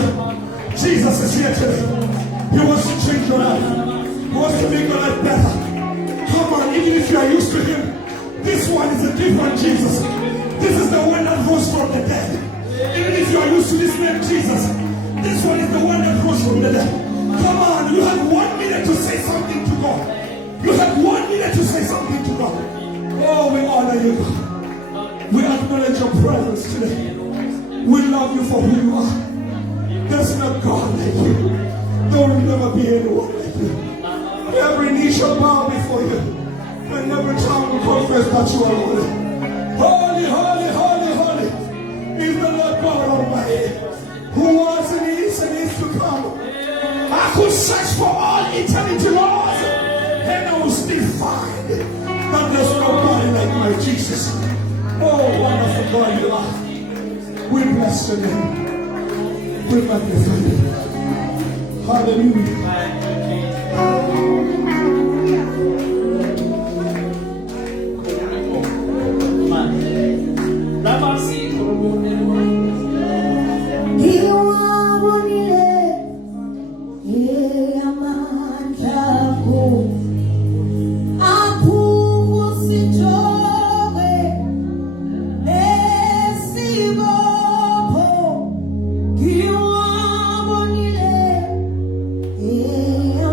Hallelujah. Jesus is here today. He wants to change your life. He wants to make your life better. Come on, even if you are used to him, this one is a different Jesus. This is the one that rose from the dead. Even if you are used to this name Jesus, this one is the one that rose from the dead. Come on, you have 1 minute to say something to God. You have 1 minute to say something to God. Oh, we honor you, God. We acknowledge your presence today. We love you for who you are. There's no God like you. There will never be anyone like you. Every knee shall bow before you, and every tongue will confess that you are Lord. Holy, holy, holy, holy is the Lord God Almighty, who was and is to come. I could search for all eternity, Lord, and I will still find that there's nobody like my Jesus. Oh, wonderful God you are. We bless your name. We magnify you. Hallelujah. Yeah.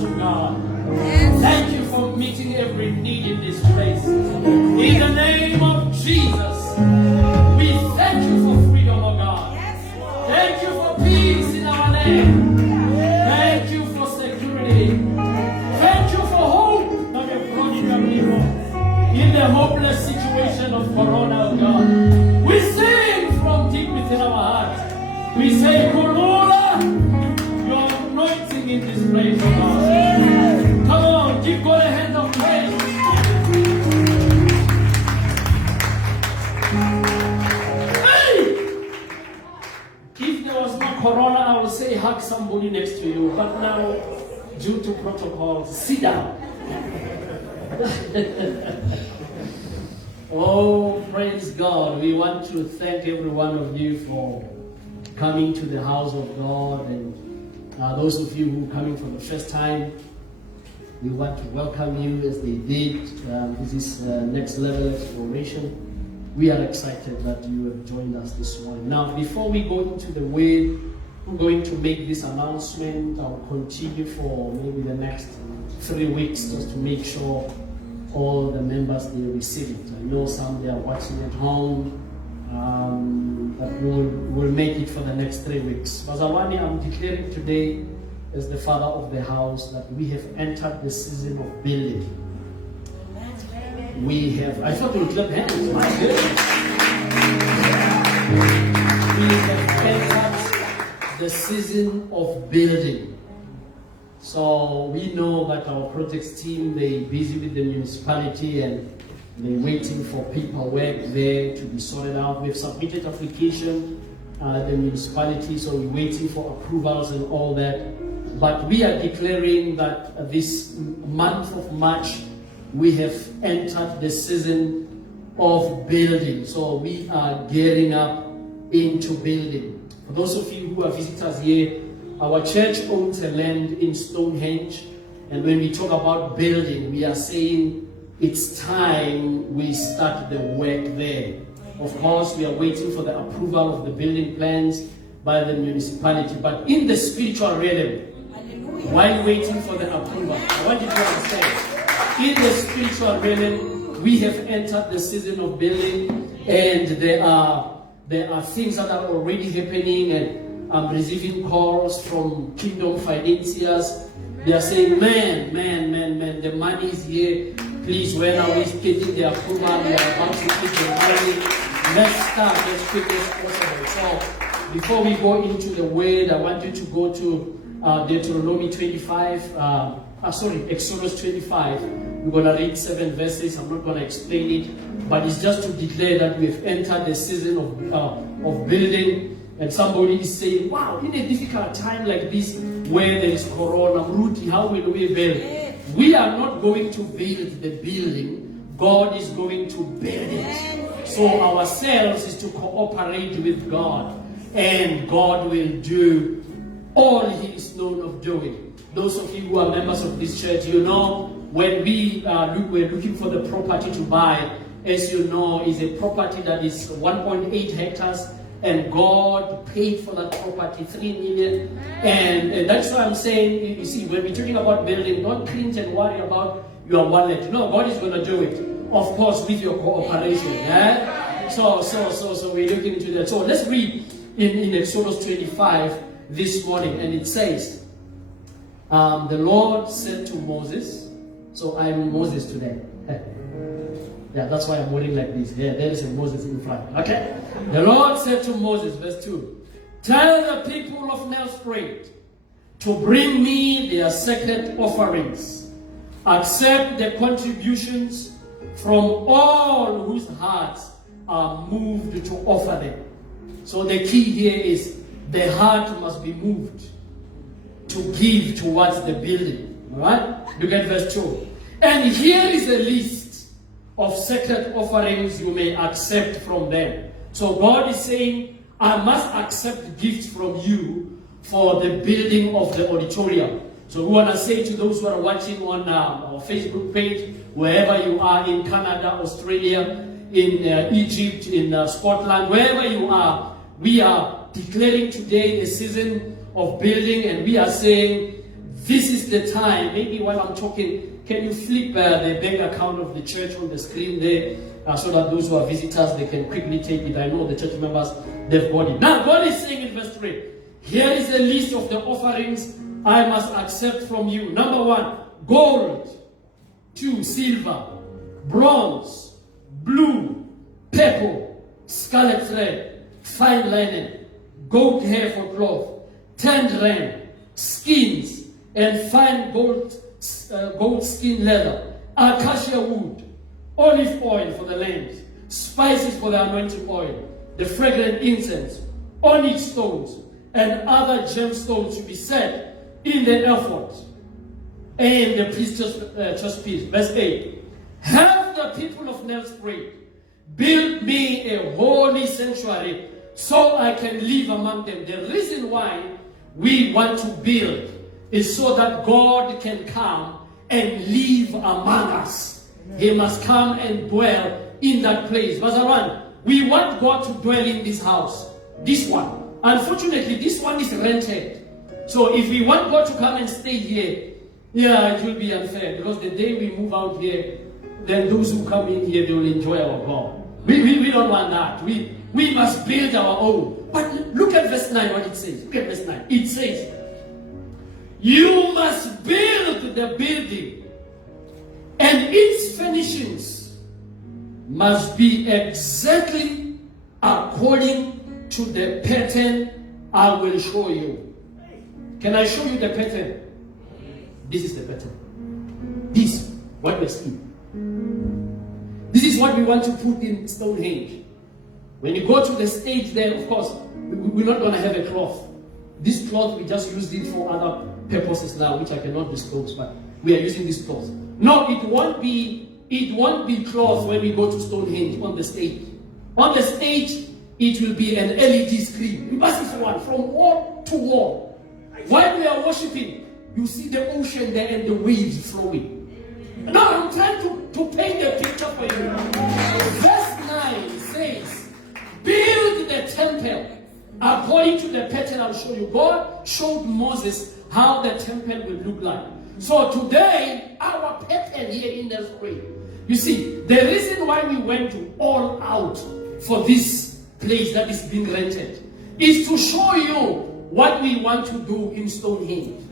house of God. Thank you for meeting every need in this place. In the name of Jesus, we thank you for freedom, oh God. Thank you for peace in our land. Thank you for security. Thank you for hope that we brought in your people. In the hopeless situation of Corona, oh God, we sing from deep within our hearts. We say, Corona, your anointing in this place, oh God. Come on, give God a hand of praise. Hey! If there was no Corona, I would say hug somebody next to you. But now, due to protocol, sit down. Oh, praise God. We want to thank every one of you for coming to the house of God, and those of you who are coming for the first time, we want to welcome you as they did. This is Next Level Exploration. We are excited that you have joined us this morning. Now, before we go into the word, I'm going to make this announcement. I'll continue for maybe the next 3 weeks just to make sure all the members, they receive it. I know some, they are watching at home, but we'll make it for the next 3 weeks. Bazawani, I'm declaring today as the father of the house that we have entered the season of building. We have, I thought we would clap hands, my goodness. We have entered the season of building. So we know that our projects team, they're busy with the municipality and they're waiting for paperwork there to be sorted out. We've submitted application at the municipality, so we're waiting for approvals and all that. But we are declaring that this month of March, we have entered the season of building. So we are gearing up into building. For those of you who are visitors here, our church owns a land in Stonehenge, and when we talk about building, we are saying it's time we start the work there. Of course, we are waiting for the approval of the building plans by the municipality, but in the spiritual realm, while waiting for the approval, I want you to understand, in the spiritual realm, we have entered the season of building, and there are things that are already happening, and I'm receiving calls from Kingdom Financiers. They are saying, man, the money is here. Please, when are we getting the approval? We are about to get the money. Let's start as quick as possible. So, before we go into the word, I want you to go to Deuteronomy 25. Exodus 25. We're going to read 7 verses. I'm not going to explain it, but it's just to declare that we've entered the season of building. And somebody is saying, wow, in a difficult time like this, where there is Corona, Ruti, how will we build? We are not going to build the building. God is going to build it. So ourselves is to cooperate with God. And God will do all He is known of doing. Those of you who are members of this church, you know, when we're looking for the property to buy, as you know, is a property that is 1.8 hectares. And God paid for that property, 3 million. And that's why I'm saying, you see, when we're talking about building, don't cringe and worry about your wallet. No, God is going to do it. Of course, with your cooperation. Yeah? So we're looking into that. So let's read in Exodus 25 this morning. And it says, the Lord said to Moses, so I'm Moses today. Yeah, that's why I'm wearing like this. Yeah, there is a Moses in front. Okay? The Lord said to Moses, verse 2, tell the people of Nelspruit to bring me their sacred offerings. Accept the contributions from all whose hearts are moved to offer them. So the key here is the heart must be moved to give towards the building. Alright? Look at verse 2. And here is a list of sacred offerings you may accept from them. So God is saying, I must accept gifts from you for the building of the auditorium. So we want to say to those who are watching on our Facebook page, wherever you are, in Canada, Australia, in Egypt, in Scotland, wherever you are, we are declaring today a season of building, and we are saying this is the time. Maybe while I'm talking, can you flip the bank account of the church on the screen there, so that those who are visitors, they can quickly take it. I know the church members, they've got it. Now, God is saying in verse 3, here is a list of the offerings I must accept from you. Number 1, gold. 2, silver. Bronze. Blue. Purple. Scarlet thread. Fine linen. Goat hair for cloth. Tanned ram. Skins. And fine gold skin leather. Acacia wood. Olive oil for the lamps. Spices for the anointing oil. The fragrant incense. Onyx stones. And other gemstones to be set in the ephod and the priest's piece. Verse 8. Have the people of Nels pray, build me a holy sanctuary so I can live among them. The reason why we want to build is so that God can come and live among us. He must come and dwell in that place. Verse 1. We want God to dwell in this house. This one. Unfortunately, this one is rented. So if we want God to come and stay here, it will be unfair. Because the day we move out here, then those who come in here, they will enjoy our God. We don't want that. We must build our own. But look at verse 9, what it says. Look at verse 9. It says, you must build the building, and its furnishings must be exactly according to the pattern I will show you. Can I show you the pattern? This is the pattern. This, what we're seeing. This is what we want to put in Stonehenge. When you go to the stage there, of course, we're not going to have a cloth. This cloth, we just used it for other purposes now, which I cannot disclose, but we are using this cloth. No, it won't be cloth when we go to Stonehenge on the stage. On the stage, it will be an LED screen, massive one, from wall to wall. While we are worshiping, you see the ocean there and the waves flowing. Now I'm trying to paint a picture for you. Verse 9 says, build the temple according to the pattern I'll show you. God showed Moses how the temple will look like. So today, our pattern here in the spring, you see, the reason why we went to all out for this place that is being rented is to show you what we want to do in Stonehenge.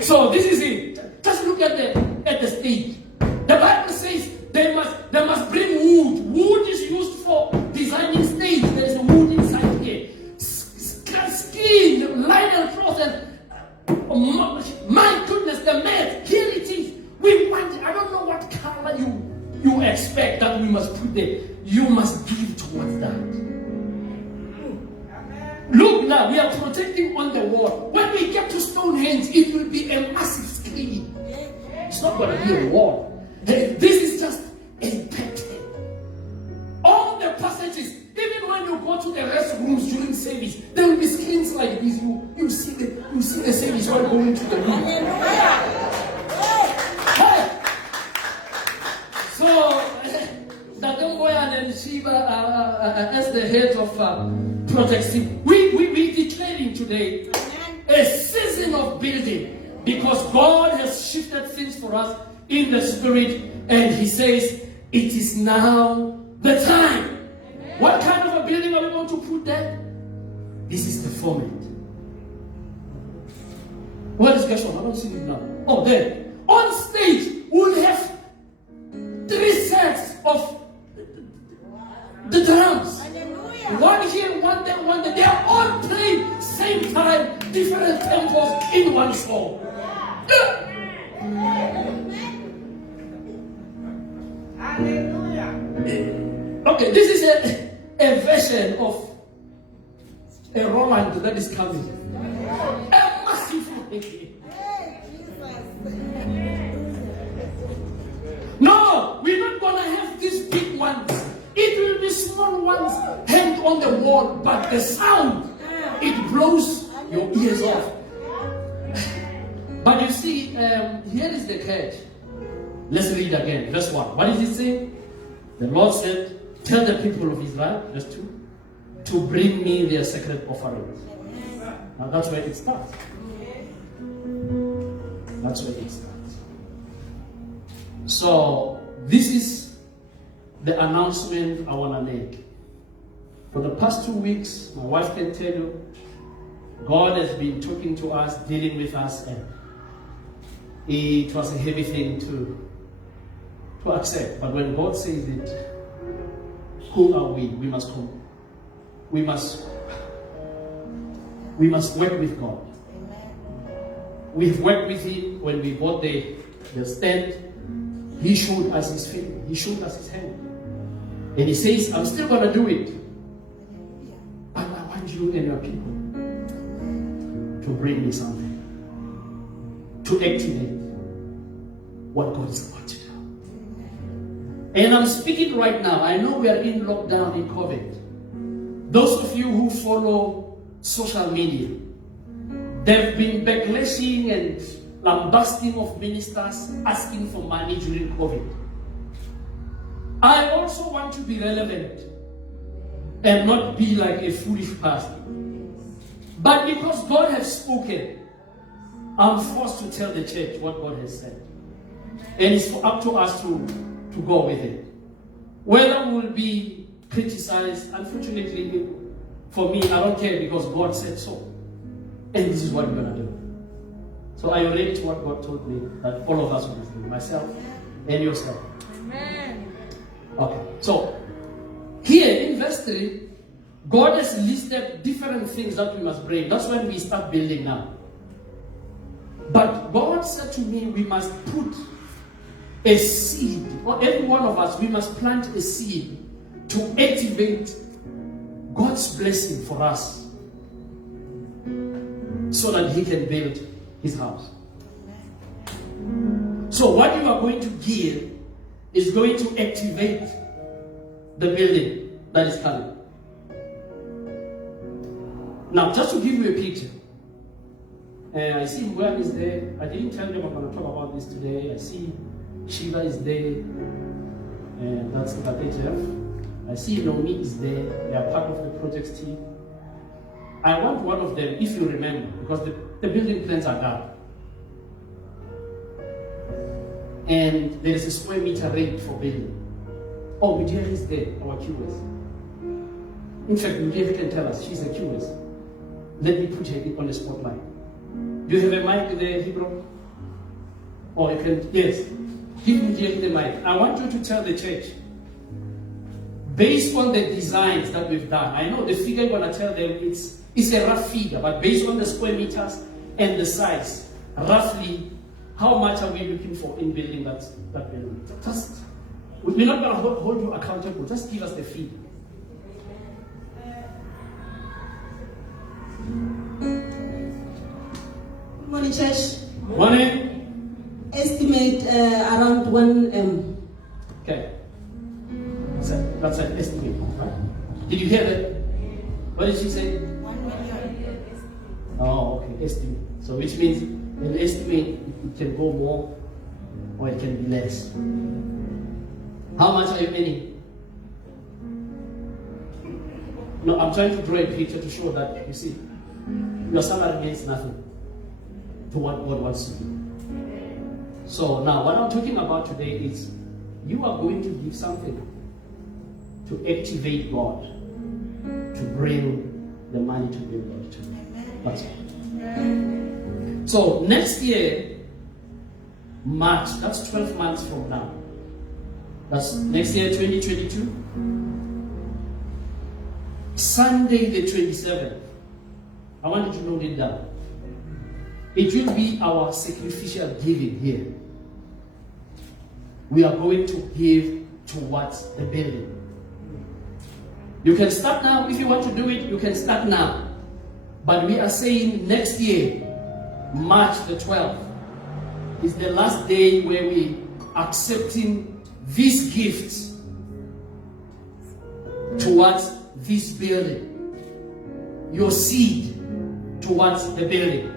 So this is it. Just look at the stage. The Bible says they must bring wood. Wood is used for designing stage. There is a wood inside here. Skin, linen cloth, and my goodness, the mat. Here it is. We want. I don't know what color you expect that we must put there. You must give towards that. Look now, we are protecting on the wall. When we get to Stonehenge, it will be a massive screen. It's not going to be a wall. This is just a pattern. All the passages, even when you go to the restrooms during service, there will be screens like this. You see the service while going to the room. Hey! So, Dadomboyan and Shiva, as the head of Project Team, we're declaring today a season of building, because God has shifted things for us in the spirit, and He says it is now the time. What kind of a building are we going to put there? This is the format. Where is Gershon? I don't see him now. Oh, there. On stage, we'll have 3 sets of the drums. One here, one there, one there. They are all playing same time, different tempos in one song. Okay, this is a version of a Roland that is coming. A massive No, we're not going to have these big ones. It will be small ones hanged on the wall, but the sound, it blows your ears off. But you see, here is the catch. Let's read again. Verse 1. What does it say? The Lord said, tell the people of Israel, verse 2, to bring me their sacred offerings. Now that's where it starts. That's where it starts. So this is the announcement I want to make. For the past 2 weeks, my wife can tell you, God has been talking to us, dealing with us, and it was a heavy thing to accept. But when God says it, who are we? We must come. We must work with God. We've worked with Him when we bought the stand. He showed us His finger. He showed us His hand. And He says, I'm still going to do it. But I want you and your people to bring me something. To activate what God is about to do. And I'm speaking right now. I know we are in lockdown in COVID. Those of you who follow social media, there have been backlashing and lambasting of ministers asking for money during COVID. I also want to be relevant and not be like a foolish pastor. But because God has spoken, I'm forced to tell the church what God has said. And it's up to us to go with it. Whether we'll be criticized, unfortunately, for me, I don't care because God said so. And this is what we're going to do. So I relate to what God told me that all of us will do, myself and yourself. Amen. Okay, so here in verse 3, God has listed different things that we must bring. That's when we start building now. But God said to me, we must put a seed, or every one of us, we must plant a seed to activate God's blessing for us so that He can build His house. So what you are going to give is going to activate the building that is coming. Now, just to give you a picture, I see Mbuyan is there. I didn't tell them I'm going to talk about this today. I see Shiva is there, and that's the HF. I see Naomi is there. They are part of the project team. I want one of them, if you remember, because the building plans are done. And there is a square meter rate for building. Oh, Midia is there, our QS. In fact, Midia can tell us, she's a QS. Let me put her on the spotlight. Do you have a mic there, Hebron? Or you can, yes. Give Midia the mic. I want you to tell the church, based on the designs that we've done, I know the figure I'm going to tell them, it's a rough figure, but based on the square meters and the size, roughly, how much are we looking for in building that building? Just, we're not going to hold you accountable. Just give us the figure. Good morning, church. Morning. Estimate around 1 M. Okay. That's an estimate, right? Did you hear that? What did she say? 1 million. Oh, okay, estimate. So which means an estimate, it can go more or it can be less. How much are you earning? No, I'm trying to draw a picture to show that, you see, your salary means nothing to what God wants to do. So now, what I'm talking about today is you are going to give something to activate God, to bring the money to build God to. That's all. So next year, March, that's 12 months from now. That's next year, 2022. Sunday the 27th. I want you to note it down. It will be our sacrificial giving here. We are going to give towards the building. You can start now. If you want to do it, you can start now. But we are saying next year, March the 12th, is the last day where we are accepting these gifts towards this building. Your seed towards the building.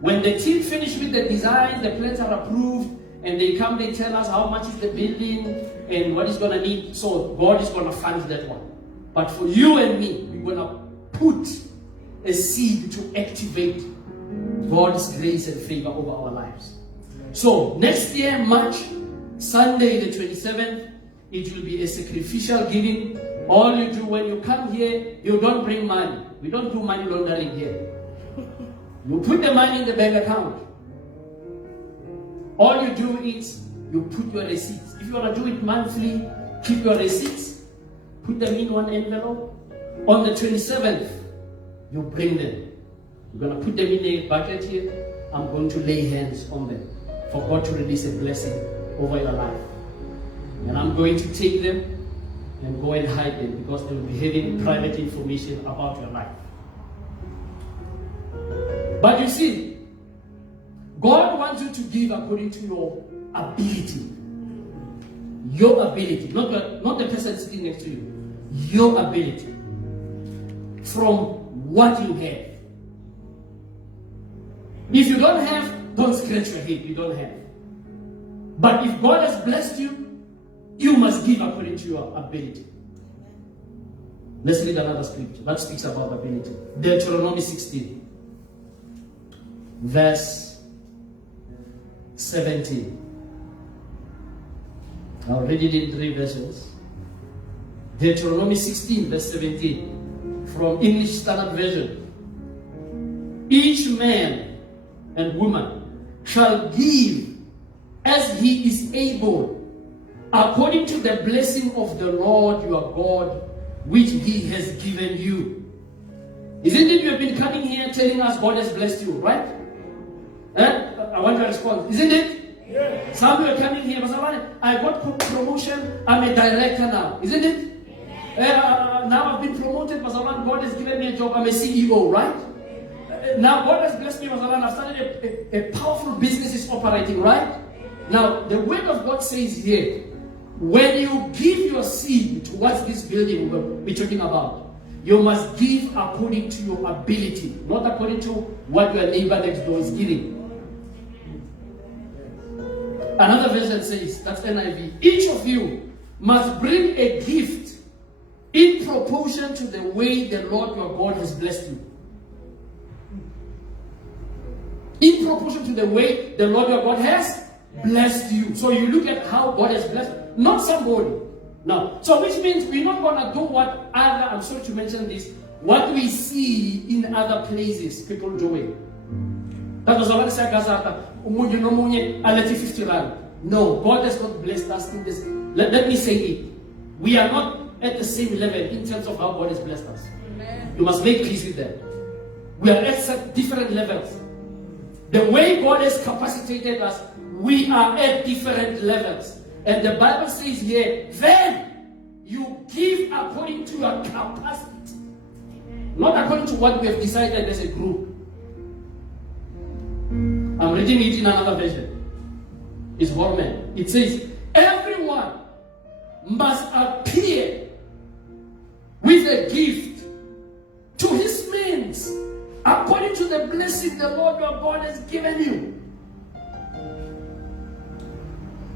When the team finish with the design, the plans are approved, and they come, they tell us how much is the building and what is going to need. So God is going to fund that one. But for you and me, we're going to put a seed to activate God's grace and favor over our lives. So next year, March, Sunday the 27th, it will be a sacrificial giving. All you do when you come here, you don't bring money. We don't do money laundering here. You put the money in the bank account. All you do is you put your receipts. If you want to do it monthly, keep your receipts, put them in one envelope. On the 27th, you bring them. You're going to put them in a bucket here. I'm going to lay hands on them for God to release a blessing over your life. And I'm going to take them and go and hide them because they will be having private information about your life. But you see, God wants you to give according to your ability. Your ability, not the person sitting next to you. Your ability. From what you have. If you don't have, don't scratch your head. You don't have. But if God has blessed you, you must give according to your ability. Let's read another scripture that speaks about ability. Deuteronomy 16. Verse 17. I'll read it in 3 versions. Deuteronomy 16, verse 17, from English Standard Version. Each man and woman shall give as he is able, according to the blessing of the Lord your God, which he has given you. Isn't it you have been coming here telling us God has blessed you, right? I want your response. Isn't it? Yeah. Some of you are coming here, I got promotion, I'm a director now. Isn't it? Now I've been promoted, God has given me a job, I'm a CEO, right? Now God has blessed me, I've started a powerful business is operating, right? Now the word of God says here, when you give your seed towards this building we're talking about, you must give according to your ability, not according to what your neighbor next door is giving. Another version says, that's NIV, each of you must bring a gift in proportion to the way the Lord your God has blessed you. In proportion to the way the Lord your God has blessed you. So you look at how God has blessed, not somebody. No. So which means we're not going to do what other, I'm sorry to mention this, what we see in other places people doing. That was what I said, I let you 50 rand. No, God has not blessed us in this. Let me say it. We are not at the same level in terms of how God has blessed us. Amen. You must make peace with that. We are at different levels. The way God has capacitated us, we are at different levels. And the Bible says here, then you give according to your capacity. Not according to what we have decided as a group. I'm reading it in another version. It's Holman. It says, everyone must appear with a gift to his means, according to the blessing the Lord your God has given you.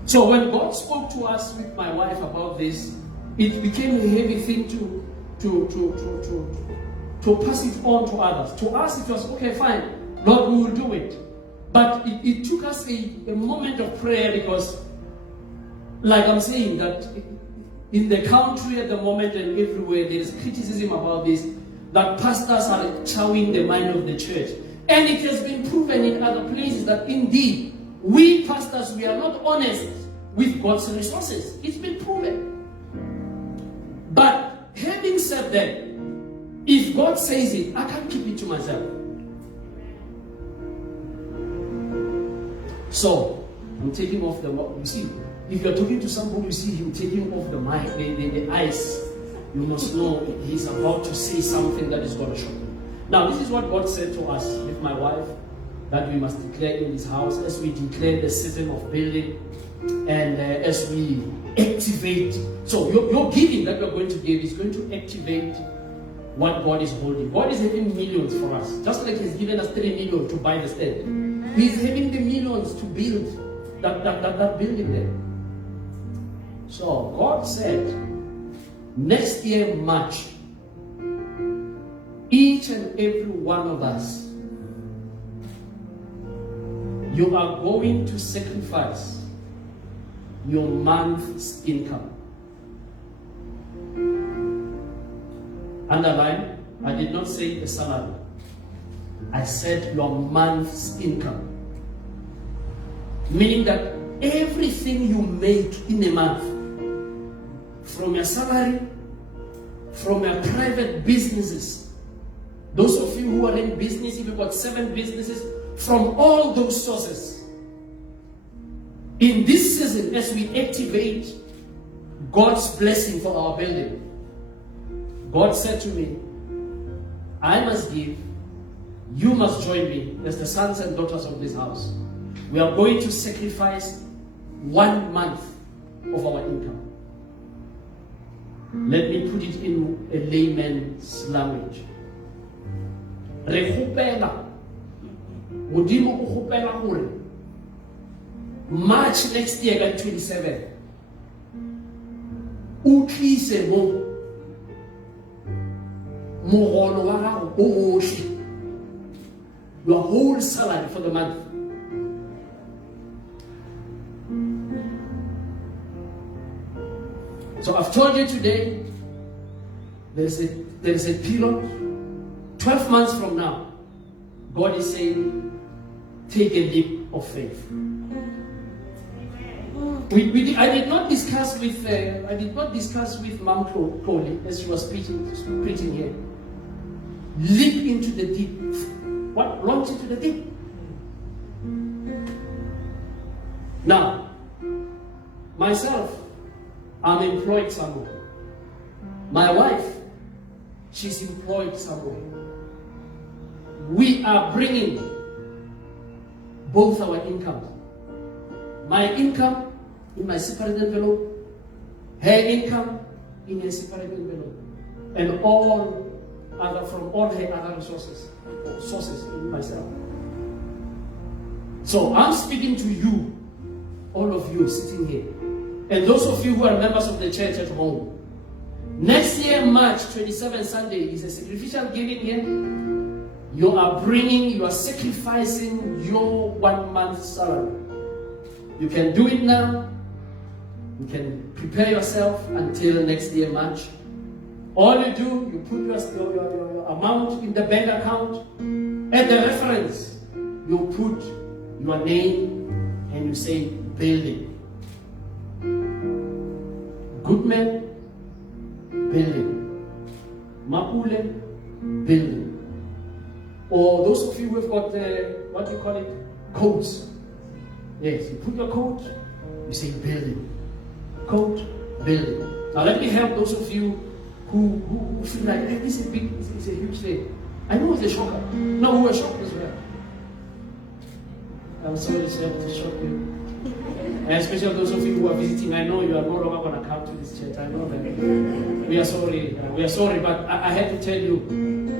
So when God spoke to us with my wife about this, it became a heavy thing to pass it on to others. To us it was, okay, fine, Lord, we will do it. But it took us a moment of prayer because, like I'm saying, that in the country at the moment and everywhere, there is criticism about this, that pastors are chowing the mind of the church. And it has been proven in other places that indeed, we pastors, we are not honest with God's resources. It's been proven. But having said that, if God says it, I can't keep it to myself. So, I'm taking off the, you see, if you're talking to somebody, you see him taking off the mic, the ice, you must know he's about to say something that is going to shock you. Now, this is what God said to us with my wife, that we must declare in this house as we declare the season of building and as we activate. So, your giving that you're going to give is going to activate what God is holding. God is having millions for us. Just like He's given us 3 million to buy the stand. He's having the millions to build that building there. So God said, next year March, each and every one of us, You are going to sacrifice your month's income. Underline, I did not say a salary. I said your month's income. Meaning that everything you make in a month, from your salary, from your private businesses, those of you who are in business, if you've got 7 businesses, from all those sources. In this season, as we activate God's blessing for our building, God said to me, I must give, you must join me as the sons and daughters of this house. We are going to sacrifice 1 month of our income. Let me put it in a layman's language. Re kgopela, Modimo o kgopela hore March next year at 27, o tlise mo mogolo wa gago o ohle, your whole salary for the month. So I've told you today, there is a period, 12 months from now, God is saying, take a leap of faith. I did not discuss with Mom Chloe as she was preaching here. Leap into the deep. What? Launch into the deep. Now, myself, I'm employed somewhere. My wife, she's employed somewhere. We are bringing both our incomes. My income in my separate envelope, her income in a separate envelope, and from all her other sources in myself. So I'm speaking to you, all of you sitting here, and those of you who are members of the church at home. Next year, March 27 Sunday, is a sacrificial giving year. You are sacrificing your 1 month's salary. You can do it now. You can prepare yourself until next year, March. All you do, you put your amount in the bank account. At the reference, you put your name and you say building. Goodman, building. Mapule, building. Or those of you who have got what do you call it? Codes. Yes, you put your code, you say building. Code, building. Now let me help those of you who feel like, hey, this is big, it's a huge thing. I know it's a shocker. No, who are shocked as well. I'm sorry to shock you. And especially those of you who are visiting, I know you are no longer going to come to this church. I know that. We are sorry, but I had to tell you,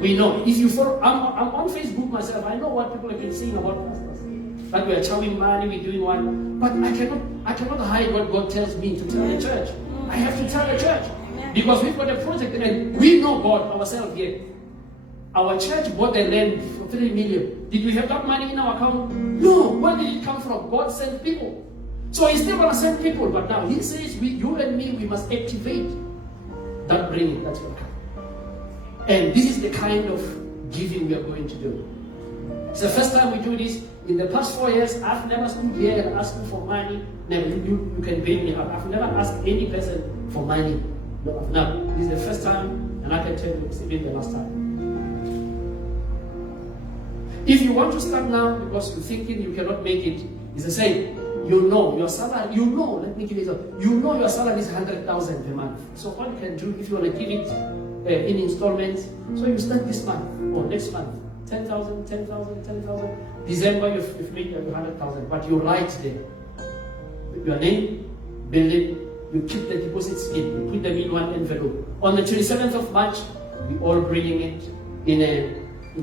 we know. If you follow, I'm on Facebook myself. I know what people have been saying about pastors. That we are charging money, we're doing one. But I cannot hide what God tells me to tell the church. I have to tell the church. Because we've got a project and we know God ourselves here. Our church bought the land for 3 million. Did we have that money in our account? No. Where did it come from? God sent people. So He's still going to send people. But now He says, you and me, we must activate that bringing that's going to come. And this is the kind of giving we are going to do. It's the first time we do this. In the past 4 years, I've never stood here and asked you for money. Never. You can pay me up. I've never asked any person for money. No, now, this is the first time, and I can tell you it's even the last time. If you want to start now because you're thinking you cannot make it, it's the same. You know your salary, let me give you example. You know your salary is 100,000 per month. So all you can do, if you want to give it in installments, so you start this month or next month. 10,000, 10,000, 10,000. December, you've made 100,000, but you write there your name, building, you keep the deposit slip, you put them in one envelope. On the 27th of March, we're all bringing it in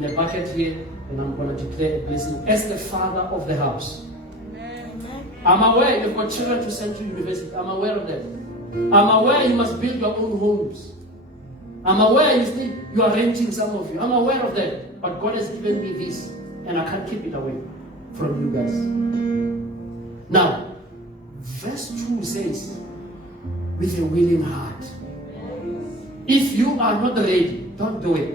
a bucket here, and I'm going to declare a blessing as the father of the house. Amen. I'm aware you've got children to send to university. I'm aware of that. I'm aware you must build your own homes. I'm aware you are renting, some of you. I'm aware of that. But God has given me this, and I can't keep it away from you guys. Now, verse 2 says, with a willing heart. If you are not ready, don't do it.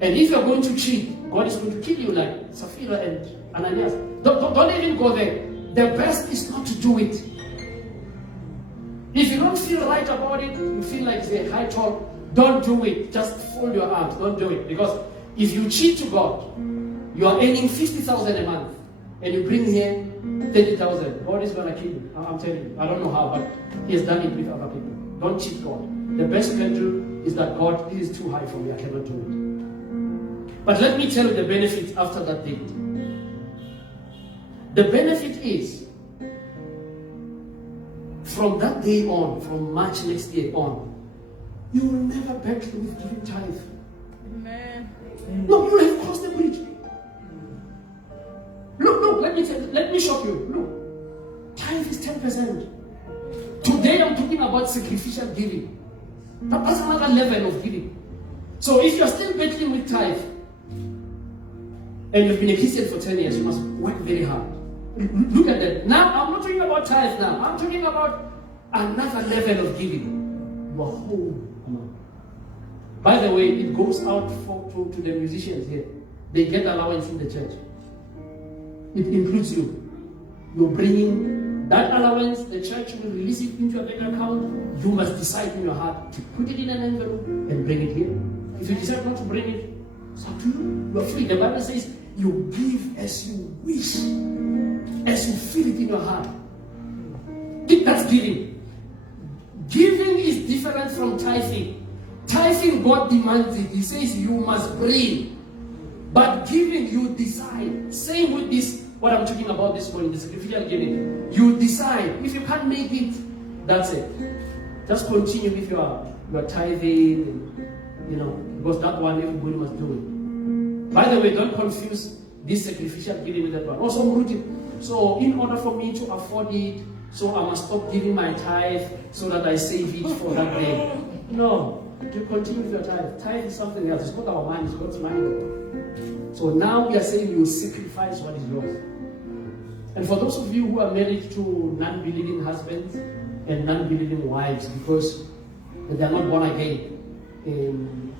And if you're going to cheat, God is going to kill you like Sapphira and Ananias. Don't even go there. The best is not to do it. If you don't feel right about it, you feel like it's a high talk, don't do it. Just fold your arms. Don't do it. Because if you cheat to God, you are earning 50,000 a month, and you bring here 30,000. God is going to kill you. I'm telling you. I don't know how, but He has done it with other people. Don't cheat God. The best you can do is that God, this is too high for me. I cannot do it. But let me tell you the benefit after that date. The benefit is, from that day on, from March next year on, you will never back with giving tithe. Amen. No, you will have crossed the bridge. Look, let me shock you. Look, tithe is 10%. Today I'm talking about sacrificial giving. That's another level of giving. So if you're still battling with tithe, and you've been a Christian for 10 years, you must work very hard. Look at that. Now, I'm not talking about tithe now. I'm talking about another level of giving. Your whole amount. By the way, it goes out to the musicians here. They get allowance in the church. It includes you. You're bringing that allowance, the church will release it into your bank account. You must decide in your heart to put it in an envelope and bring it here. If you decide not to bring it, it's up to you. You're free. The Bible says you give as you wish, as you feel it in your heart. That's giving. Giving is different from tithing. Tithing, God demands it. He says you must bring. But giving, you decide. Same with this, what I'm talking about this morning, the sacrificial giving. You decide. If you can't make it, that's it. Just continue with your tithing, because that one everybody must do it. By the way, don't confuse this sacrificial giving with that one. Also, so in order for me to afford it, so I must stop giving my tithe so that I save it for that day. No, you continue with your tithe. Tithe is something else. It's not our money, it's God's money. So now we are saying you sacrifice what is yours. And for those of you who are married to non-believing husbands and non-believing wives, because they are not born again,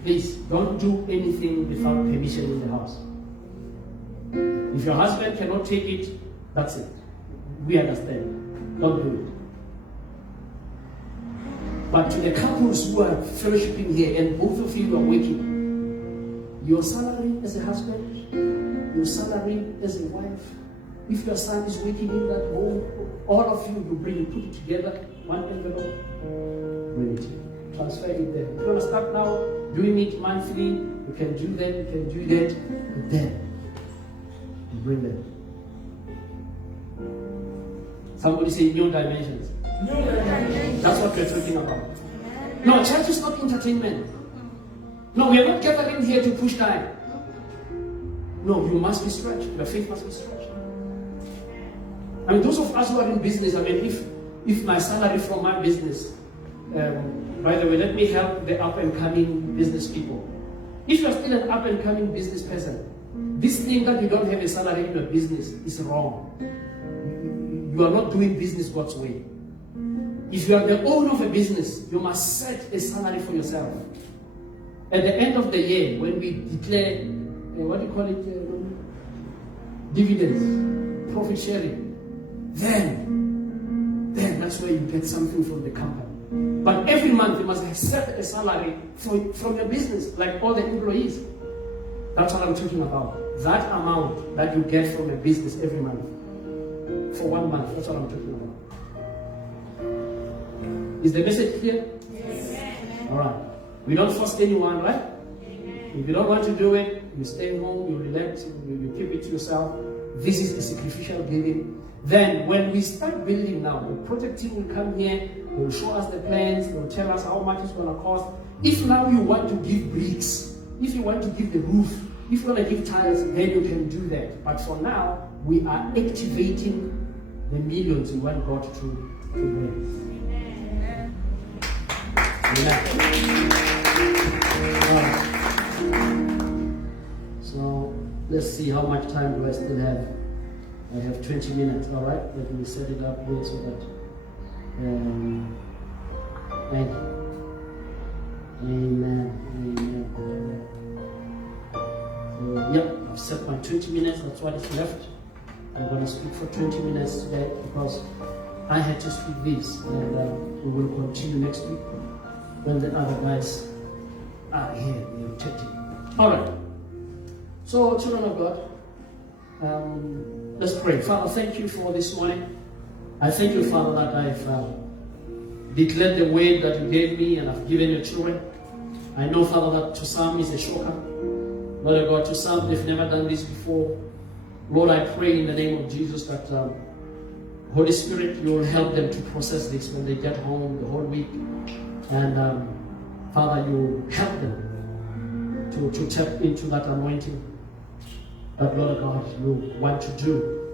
please don't do anything without permission in the house. If your husband cannot take it, that's it. We understand. Don't do it. But to the couples who are fellowshipping here and both of you are working, your salary as a husband, your salary as a wife, if your son is working in that home, all of you bring it, put it together, one envelope, bring it, transfer it there. If you want to start now doing it monthly, you can do that, you can do that, and then you bring them. Somebody say new dimensions. New dimensions. That's what we're talking about. No, church is not entertainment. No, we are not gathering here to push time. No, you must be stretched. Your faith must be stretched. I mean, those of us who are in business, I mean, if my salary from my business, by the way, let me help the up-and-coming business people. If you're still an up-and-coming business person, this thing that you don't have a salary in your business is wrong. You are not doing business God's way. If you are the owner of a business, you must set a salary for yourself. At the end of the year, when we declare, what do you call it, dividends, profit sharing, then that's where you get something from the company. But every month you must set a salary from your business, like all the employees. That's what I'm talking about. That amount that you get from a business every month, for 1 month, that's what I'm talking about. Is the message clear? Yes. All right. We don't force anyone, right? If you don't want to do it, you stay home, you relax, you keep it to yourself. This is the sacrificial giving. Then, when we start building now, the project team will come here, they will show us the plans, they will tell us how much it's going to cost. If now you want to give bricks, if you want to give the roof, if you want to give tiles, then you can do that. But for now, we are activating the millions we want God to bring. Amen. So, Let's see how much time do I still have. I have 20 minutes, all right? Let me set it up here so that... thank you. Amen. So, yep, I've set my 20 minutes. That's what is left. I'm going to speak for 20 minutes today because I had to speak this. And we will continue next week when the other guys are here. We'll take it. All right. So, children of God, let's pray. Father, thank you for this morning. I thank you, Father, that I've declared the word that you gave me and I've given your children. I know, Father, that to some is a shocker. Lord God, to some they've never done this before. Lord, I pray in the name of Jesus that Holy Spirit, you will help them to process this when they get home the whole week. And Father, you help them to tap into that anointing that, Lord God, you want to do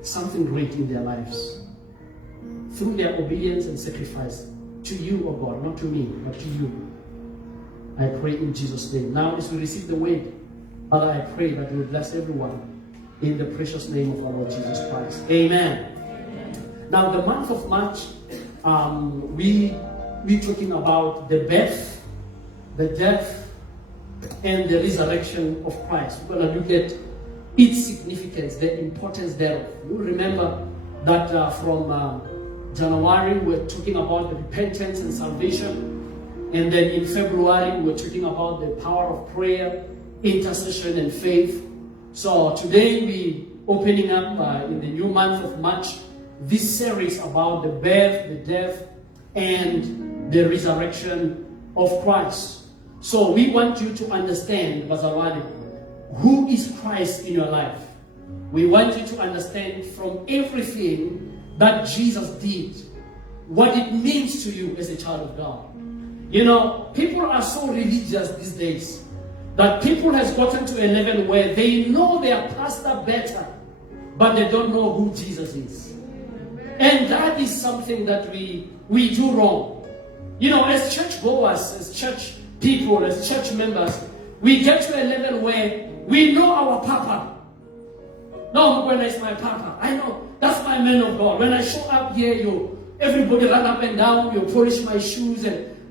something great in their lives through their obedience and sacrifice to you, oh God, not to me, but to you. I pray in Jesus' name. Now, as we receive the word, Father, I pray that you will bless everyone in the precious name of our Lord Jesus Christ. Amen. Now, the month of March, we're talking about the birth, the death, and the resurrection of Christ. We're going to look at its significance, the importance thereof. You remember that from January, we're talking about the repentance and salvation. And then in February, we're talking about the power of prayer, intercession, and faith. So today, we're opening up in the new month of March, this series about the birth, the death, and the resurrection of Christ. So we want you to understand, Bazawadi, who is Christ in your life. We want you to understand from everything that Jesus did, what it means to you as a child of God. You know, people are so religious these days that people has gotten to a level where they know their pastor better, but they don't know who Jesus is. And that is something that we do wrong. You know, as church goers, as church people, as church members, we get to a level where we know our papa. No, when it's my papa, I know that's my man of God. When I show up here, everybody run up and down, you polish my shoes,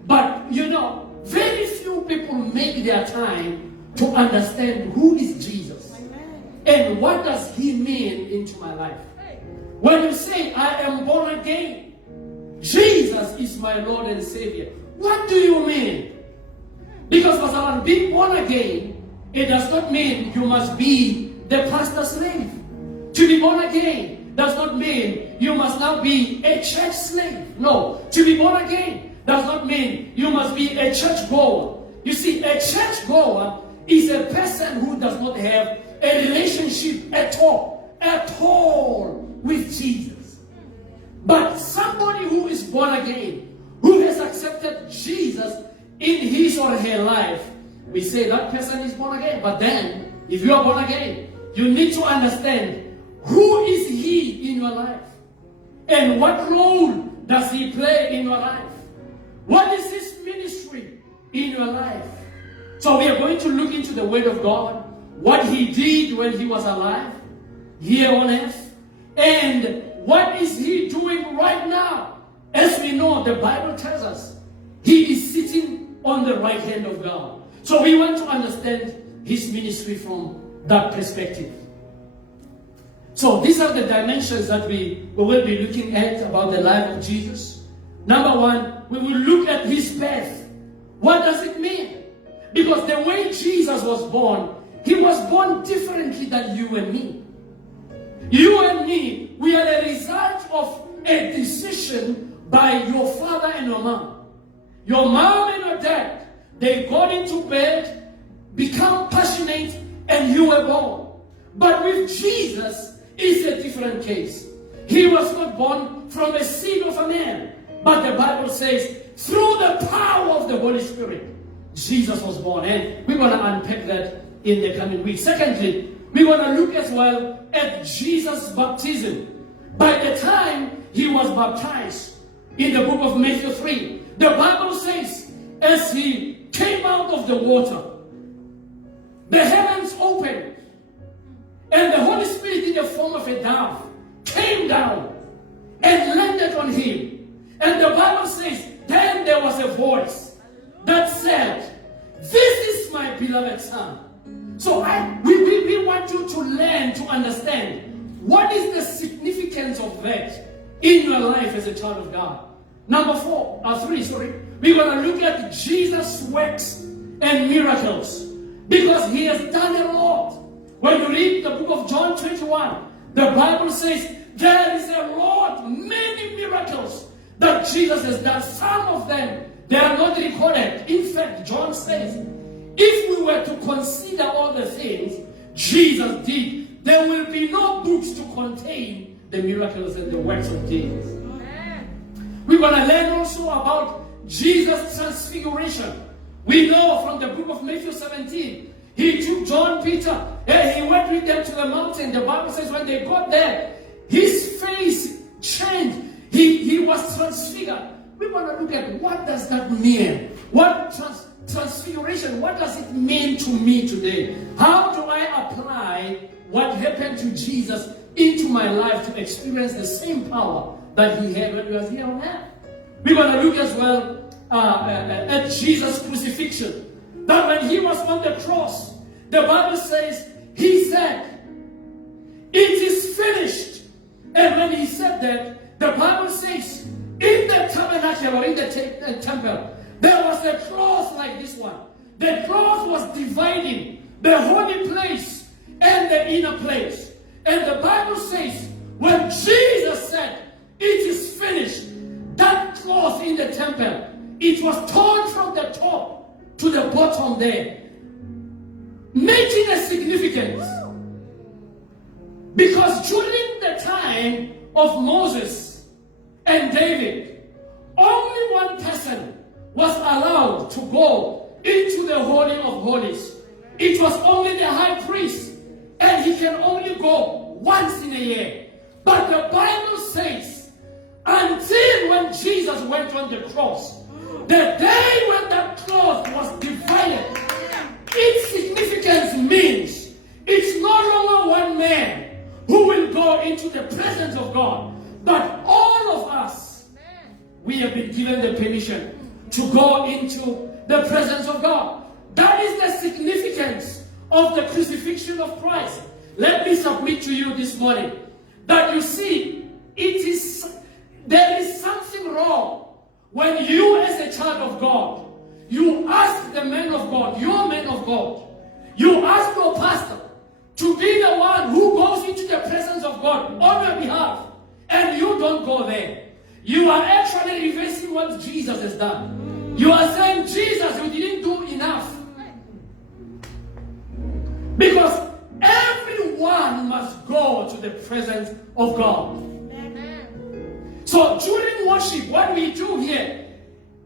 but you know, very few people make their time to understand who is Jesus. Amen. And what does he mean into my life. When you say, I am born again, Jesus is my Lord and Savior, what do you mean? Because for being born again, it does not mean you must be the pastor's slave. To be born again does not mean you must now be a church slave. No, to be born again does not mean you must be a church goer. You see, a church goer is a person who does not have a relationship at all with Jesus. But somebody who is born again, who has accepted Jesus in his or her life, we say that person is born again. But then, if you are born again, you need to understand who is he in your life? And what role does he play in your life? What is his ministry in your life? So we are going to look into the Word of God, what he did when he was alive here on earth, and what is he doing right now? As we know, the Bible tells us he is sitting on the right hand of God. So we want to understand his ministry from that perspective. So these are the dimensions that we will be looking at about the life of Jesus. Number one, we will look at his birth. What does it mean? Because the way Jesus was born, he was born differently than you and me. You and me, we are a result of a decision by your father and your mom. Your mom and your dad, they got into bed, become passionate, and you were born. But with Jesus, it's a different case. He was not born from a seed of a man. But the Bible says, through the power of the Holy Spirit, Jesus was born. And we're going to unpack that in the coming weeks. Secondly, we're going to look as well at Jesus' baptism. By the time he was baptized, in the book of Matthew 3, the Bible says, as he came out of the water, the heavens opened, And the Holy Spirit in the form of a dove came down and landed on him. And the Bible says, then there was a voice that said, this is my beloved son. So we want you to learn to understand what is the significance of that in your life as a child of God. Number 3, we're going to look at Jesus' works and miracles, because he has done a lot. When you read the book of John 21, the Bible says there is a lot, many miracles that Jesus has done. Some of them, they are not recorded. In fact, John says, if we were to consider all the things Jesus did, there will be no books to contain the miracles and the works of Jesus. Amen. We're going to learn also about Jesus' transfiguration. We know from the book of Matthew 17, he took John, Peter, and he went with them to the mountain. The Bible says when they got there, his face changed. He was transfigured. We're going to look at what does that mean. What transfiguration, what does it mean to me today? How do I apply what happened to Jesus into my life to experience the same power that he had when he was here on earth? We're going to look as well at Jesus' crucifixion. That when he was on the cross, the Bible says, he said, it is finished. And when he said that, the Bible says, in the tabernacle or in the temple, there was a cloth like this one. The cloth was dividing the holy place and the inner place. And the Bible says, when Jesus said, it is finished, that cloth in the temple, it was torn from the top to the bottom there, making a significance. Because during the time of Moses and David, only one person was allowed to go into the Holy of Holies. It was only the high priest, and he can only go once in a year. But the Bible says, until when Jesus went on the cross, the day when that cloth was divided, its significance means it's no longer one man who will go into the presence of God, but all of us, we have been given the permission to go into the presence of God. That is the significance of the crucifixion of Christ. Let me submit to you this morning that you see, there is something wrong when you as a child of God, you ask the man of God, your man of God, you ask your pastor to be the one who goes into the presence of God on your behalf, and you don't go there. You are actually reversing what Jesus has done. You are saying, Jesus, you didn't do enough. Because everyone must go to the presence of God. Amen. So during worship, what we do here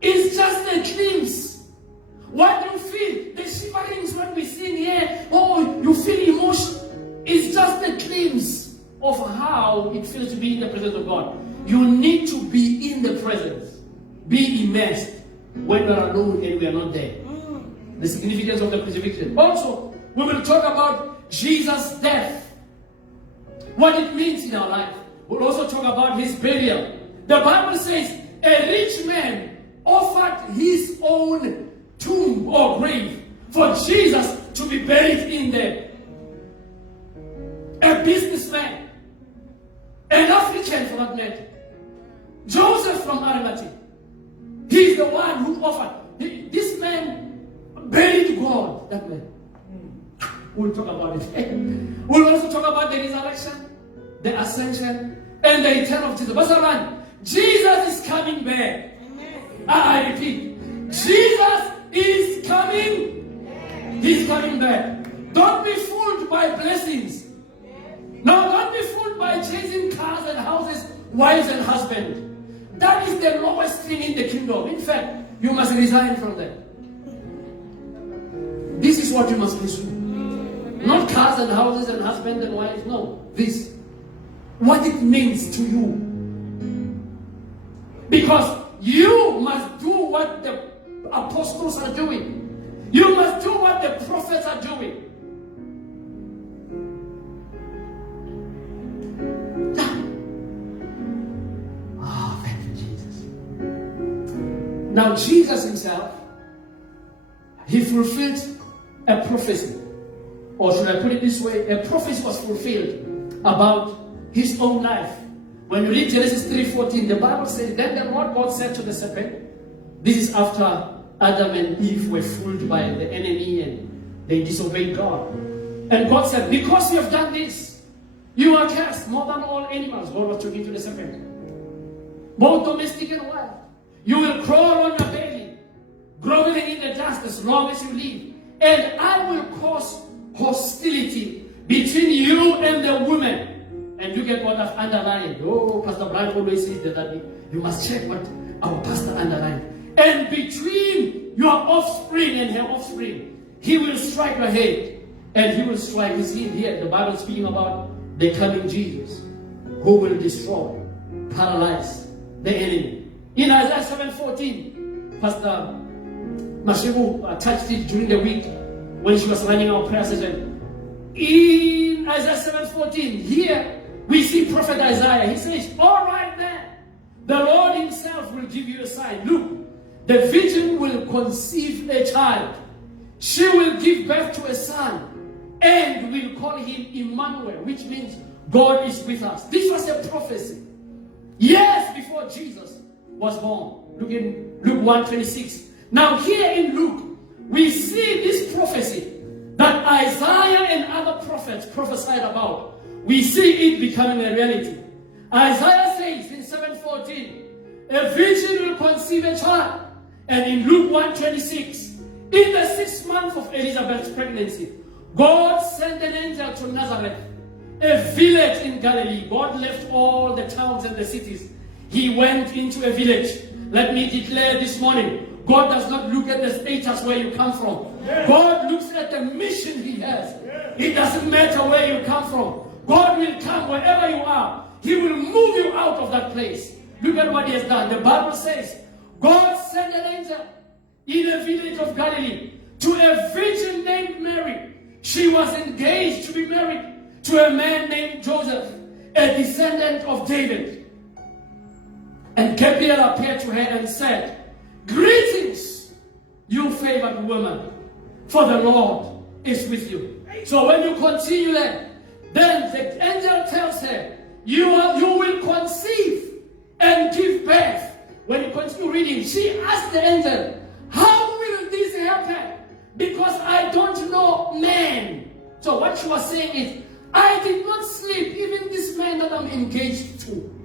is just a glimpse. What you feel, the shiverings when we sing here, oh, you feel emotion. It's just a glimpse of how it feels to be in the presence of God. You need to be in the presence. Be immersed when we are alone and we are not there. The significance of the crucifixion. Also, we will talk about Jesus' death. What it means in our life. We'll also talk about his burial. The Bible says a rich man offered his own tomb or grave for Jesus to be buried in there. A businessman, an African for that matter, Joseph from Arimathea, he's the one who offered. This man buried God, that man. We'll talk about it. We'll also talk about the resurrection, the ascension, and the return of Jesus. What's around? Jesus is coming back. I repeat, Jesus is coming. He's coming back. Don't be fooled by blessings. No, don't be fooled by chasing cars and houses, wives and husbands. That is the lowest thing in the kingdom. In fact, you must resign from that. This is what you must pursue. Not cars and houses and husbands and wives. No, this. What it means to you. Because you must do what the apostles are doing. You must do what the prophets are doing. Now Jesus himself, he fulfilled a prophecy. Or should I put it this way? A prophecy was fulfilled about his own life. When you read Genesis 3:14, the Bible says, then the Lord God said to the serpent, this is after Adam and Eve were fooled by the enemy and they disobeyed God. And God said, because you have done this, you are cursed more than all animals. God was talking to the serpent. Both domestic and wild. You will crawl on your belly, groveling in the dust as long as you live. And I will cause hostility between you and the woman. And look at what I've underlined. Oh, Pastor Brian always says that you must check what our pastor underlined. And between your offspring and her offspring, he will strike your head, and he will strike his heel. Here, the Bible is speaking about the coming Jesus, who will destroy, paralyze the enemy. In Isaiah 7:14, Pastor Mashibu touched it during the week when she was running our prayer session. In Isaiah 7:14, here we see Prophet Isaiah. He says, all right then, the Lord himself will give you a sign. Look, the virgin will conceive a child. She will give birth to a son, and we'll call him Emmanuel, which means God is with us. This was a prophecy years before Jesus was born. Look in Luke 1:26. Now here in Luke, we see this prophecy that Isaiah and other prophets prophesied about. We see it becoming a reality. Isaiah says in 7:14, a virgin will conceive a child. And in Luke 1:26, in the 6th month of Elizabeth's pregnancy, God sent an angel to Nazareth, a village in Galilee. God left all the towns and the cities. He went into a village. Let me declare this morning, God does not look at the status where you come from. God looks at the mission he has. It doesn't matter where you come from. God will come wherever you are. He will move you out of that place. Look at what he has done. The Bible says, God sent an angel in a village of Galilee to a virgin named Mary. She was engaged to be married to a man named Joseph, a descendant of David. And Gabriel appeared to her and said, greetings, you favored woman, for the Lord is with you. So when you continue there, then the angel tells her, you will conceive and give birth. When you continue reading, she asked the angel, how will this happen? Because I don't know man. So what she was saying is, I did not sleep, even this man that I'm engaged to.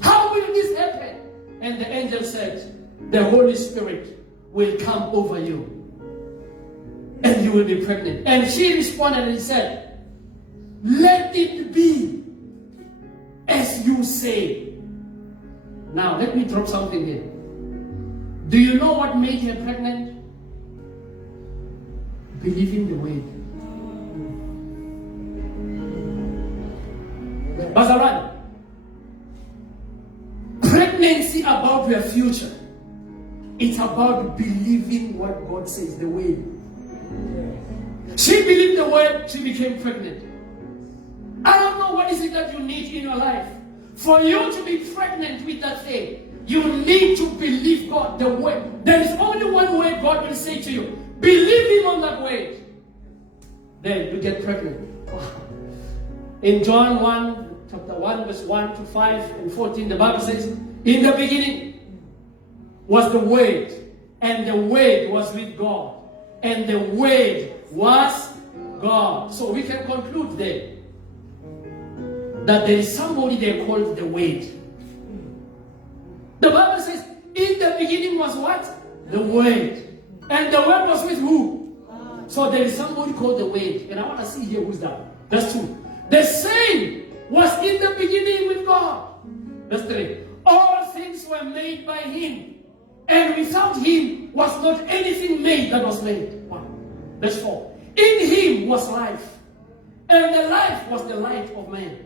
How will this happen? And the angel said, the Holy Spirit will come over you, and you will be pregnant. And she responded and said, let it be as you say. Now, let me drop something here. Do you know what made her pregnant? Believing the word. Bazaran, pregnancy about your future. It's about believing what God says, the word. She believed the word, she became pregnant. I don't know what is it that you need in your life. For you to be pregnant with that thing, you need to believe God, the word. There is only one way God will say to you. Believe Him on that word. Then you get pregnant. In John 1, chapter 1, verse 1 to 5 and 14, the Bible says, in the beginning was the Word, and the Word was with God, and the Word was God. So we can conclude there that there is somebody there called the Word. The Bible says, in the beginning was what? The Word. And the Word was with who? So there is somebody called the Word. And I want to see here who's that. That's two. The same was in the beginning with God. That's three. All things were made by Him. And without Him was not anything made that was made. One. That's four. In Him was life. And the life was the light of man.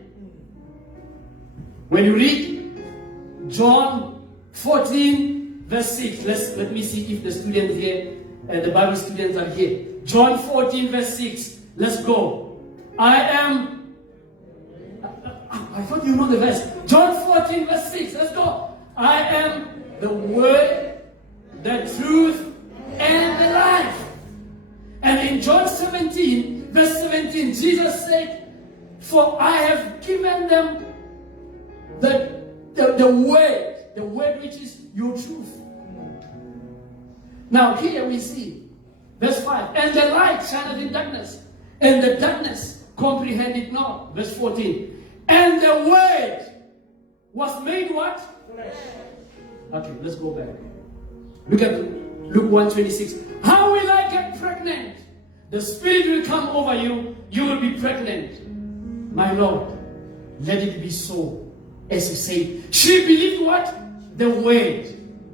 When you read John 14, verse 6. Let me see if the students here, the Bible students are here. John 14, verse 6. Let's go. I thought you know the verse. John 14, verse 6. Let's go. I am the Word the truth, and the life. And in John 17, verse 17, Jesus said, for I have given them the word which is your truth. Now here we see, verse 5, and the light shineth in darkness, and the darkness comprehend it not. Verse 14, and the word was made what? Flesh. Okay, let's go back. Look at Luke 1:26. How will I get pregnant? The Spirit will come over you, you will be pregnant. My Lord, let it be so. As you say, she believed what? The word.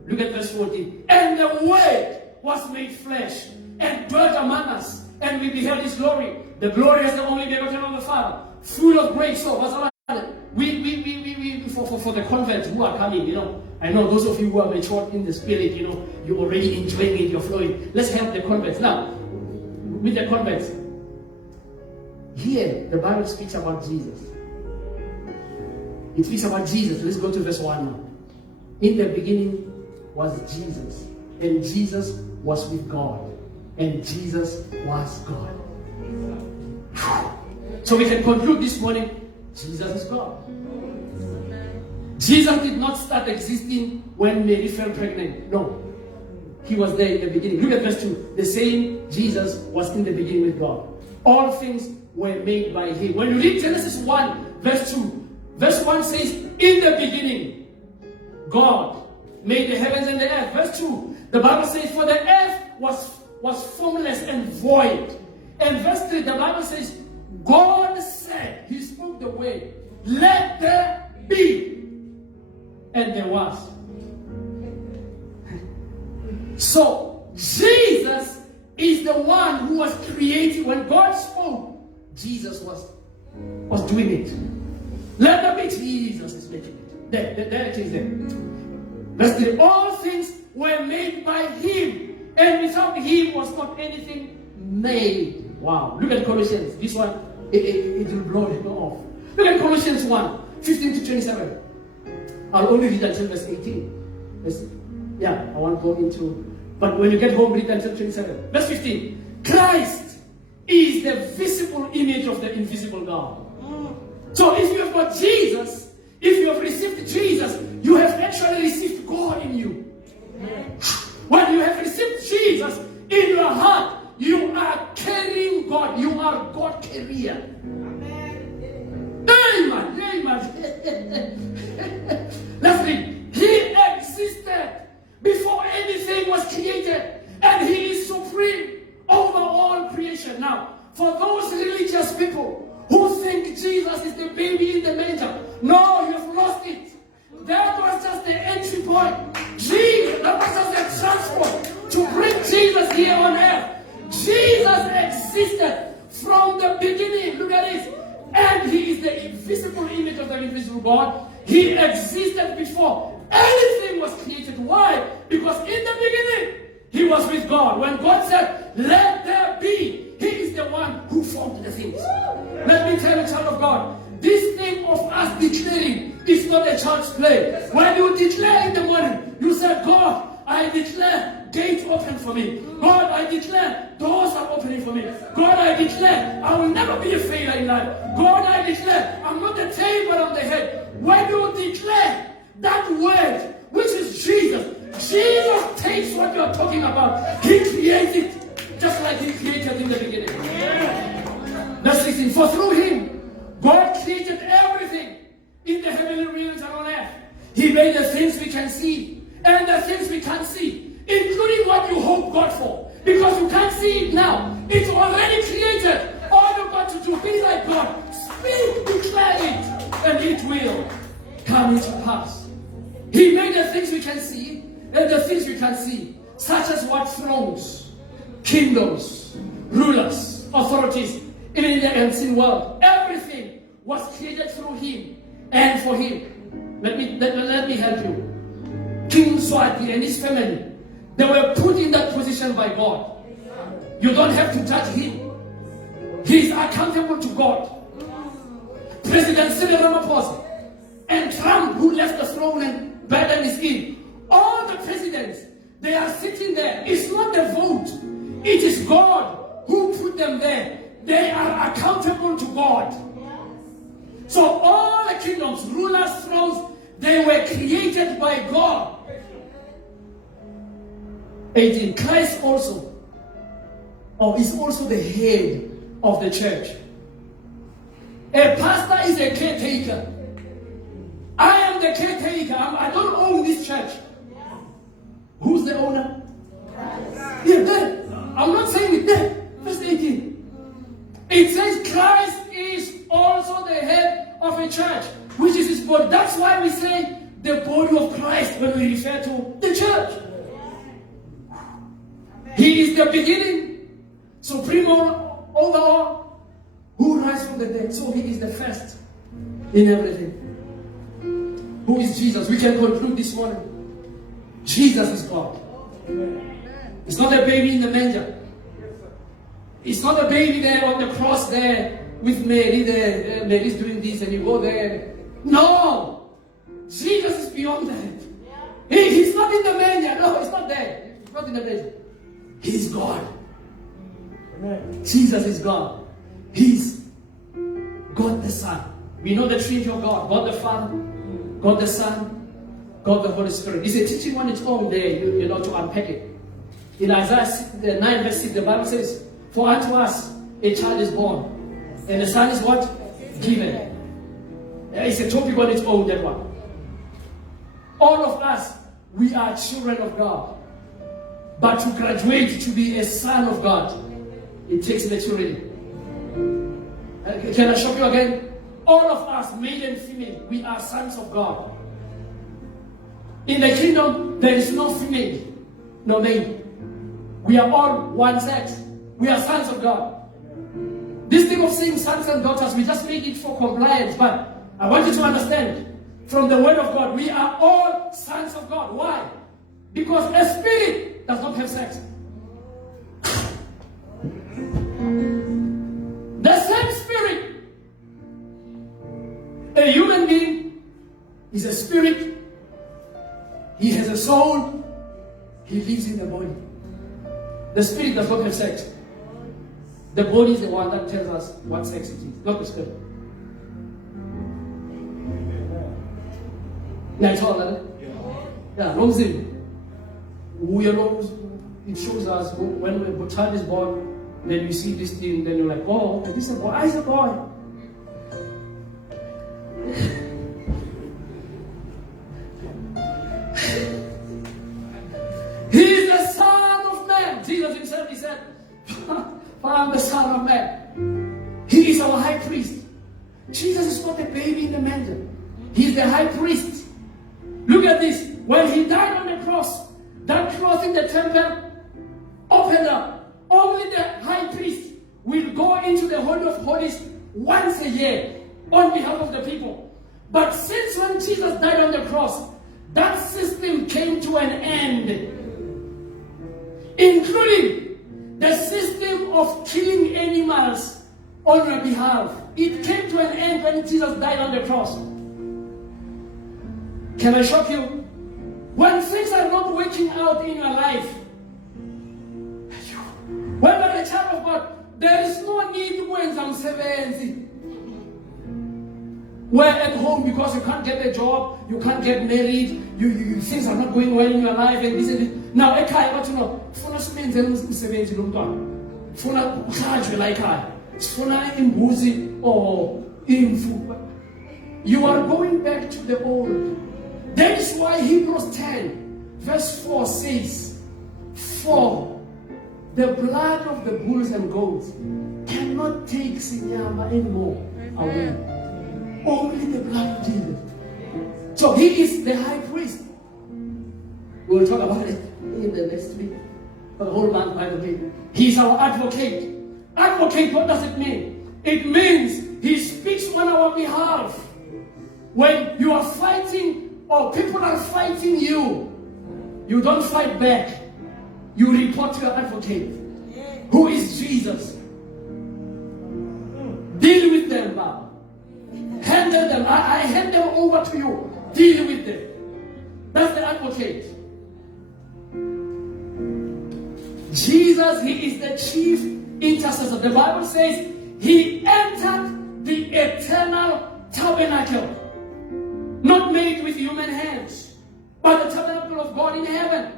Look at verse 14. And the word was made flesh and dwelt among us, and we beheld his glory. The glory as the only begotten of the Father, full of grace. So what's our for the converts who are coming, I know those of you who are matured in the spirit, you're already enjoying it, you're flowing. Let's help the converts. Now, with the converts, here the Bible speaks about Jesus. It speaks about Jesus. Let's go to verse 1 now. In the beginning was Jesus, and Jesus was with God, and Jesus was God. So we can conclude this morning, Jesus is God. Jesus did not start existing when Mary fell pregnant. No. He was there in the beginning. Look at verse 2. The same Jesus was in the beginning with God. All things were made by him. When you read Genesis 1, verse 2, verse 1 says, in the beginning, God made the heavens and the earth. Verse 2, the Bible says, for the earth was formless and void. And verse 3, the Bible says, God said, he spoke the word, let there be. And there was. So, Jesus is the one who was created. When God spoke, Jesus was doing it. Let there be. Jesus is making it. There it is there. Verse 3, all things were made by him, and without him was not anything made. Wow. Look at Colossians. This one, it will blow it off. Look at Colossians 1, 15 to 27. I'll only read until verse 18. I won't go into, but when you get home, read until 27. Verse 15. Christ is the visible image of the invisible God. So if you have got Jesus, if you have received Jesus, you have actually received God in you. When you have received Jesus in your heart, you are carrying God. You are God carrier. Amen. Let's read. He existed before anything was created, and he is supreme over all creation. Now, for those religious people who think Jesus is the baby in the manger, no, you've lost it. That was just the entry point. Jesus, that was just the transport to bring Jesus here on earth. Jesus existed from the beginning. Look at this. And he is the invisible image of the invisible God. He existed before anything was created. Why? Because in the beginning, he was with God. When God said, let there be, he is the one who formed the things. Let me tell you, child of God, this thing of us declaring is not a child's play. When you declare in the morning, you say, God, I declare gates open for me. God, I declare doors are opening for me. God, I declare I will never be a failure in life. God, I declare I'm not the tail but I'm the head. When you declare that word, which is Jesus, Jesus takes what you're talking about. He creates it just like he created in the beginning. Verse 16, for through him, God created everything in the heavenly realms and on earth. He made the things we can see and the things we can't see, including what you hope God for. Because you can't see it now. It's already created. All you've got to do, be like God. Speak, declare it, and it will come into pass. He made the things we can see and the things we can't see, such as what? Thrones, kingdoms, rulers, authorities in the unseen world. Everything was created through him and for him. Let me help you. King Swati and his family, they were put in that position by God. You don't have to judge him. He is accountable to God. President Cyril Ramaphosa and Trump, who left the throne and Biden is in. All the presidents, They are sitting there. It's not the vote. It is God who put them there. They are accountable to God. So all the kingdoms, rulers, thrones, they were created by God. 18. Christ also, is also the head of the church. A pastor is a caretaker. I am the caretaker. I don't own this church. Who's the owner? Christ. Yeah, there. I'm not saying it there. Verse 18. It says Christ is also the head of a church, which is his body. That's why we say the body of Christ when we refer to the church. He is the beginning, supreme over all, who rise from the dead. So he is the first in everything. Who is Jesus? We can conclude this morning. Jesus is God. It's not a baby in the manger. It's not a baby there on the cross there with Mary there. Mary's doing this and you go there. No! Jesus is beyond that. He's not in the manger. No, he's not there. He's not in the manger. He's God. Jesus is God. He's God the Son. We know the Trinity of God. God the Father, God the Son, God the Holy Spirit. It's a teaching on its own there, you know, to unpack it. In Isaiah 9 verse 6, the Bible says, for unto us a child is born, and the Son is what? Given. It's a topic on its own, that one. All of us, we are children of God. But to graduate to be a son of God, it takes maturity. Can I show you again? All of us, male and female, we are sons of God. In the kingdom, there is no female, no male. We are all one sex. We are sons of God. This thing of saying sons and daughters, we just make it for compliance. But I want you to understand, from the word of God, we are all sons of God. Why? Because a spirit does not have sex. The same spirit, a human being, is a spirit. He has a soul. He lives in the body. The spirit does not have sex. The body is the one that tells us what sex it is, not the spirit. Yeah, it's all that. Yeah, no sin. It shows us when a child is born, then you see this thing, then you're like, oh, okay, this is a boy. It's a boy. He is the Son of Man. Jesus himself, he said, for I am the Son of Man. He is our high priest. Jesus is not a baby in the manger. He is the high priest. Look at this. When he died on the cross, that cross in the temple opened up. Only the high priest will go into the Holy of Holies once a year on behalf of the people. But since when Jesus died on the cross, that system came to an end, including the system of killing animals on your behalf. It came to an end when Jesus died on the cross. Can I shock you? When things are not working out in your life, when you're a child of God, there is no need when I'm 70. We're at home because you can't get a job, you can't get married, things are not going well in your life, and this and this. Now, ekhaya bathi no, funa simenze umsebenzi lo mntwana. Funa uhlajwe la ekhaya. Funa imbuzi or imfu. You are going back to the old. That is why Hebrews 10 verse 4 says, for the blood of the bulls and goats cannot take sinyama anymore away. Only the blood of Jesus. So he is the high priest. We will talk about it in the next week. For the whole month, by the way. He's our advocate. Advocate, what does it mean? It means he speaks on our behalf. When you are fighting or people are fighting you, you don't fight back. You report to your advocate, who is Jesus. Deal with them, Bob. Handle them. I hand them over to you. Deal with them. That's the advocate. Jesus, he is the chief intercessor. The Bible says he entered the eternal tabernacle, not made with human hands, but the tabernacle of God in heaven.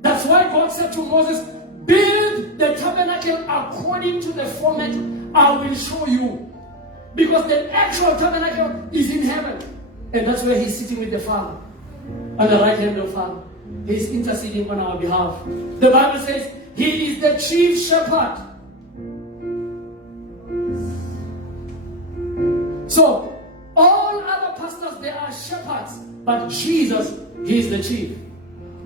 That's why God said to Moses, build the tabernacle according to the format I will show you. Because the actual tabernacle is in heaven. And that's where he's sitting with the Father. On the right hand of the Father. He's interceding on our behalf. The Bible says he is the chief shepherd. So, all other pastors, they are shepherds. But Jesus, he is the chief.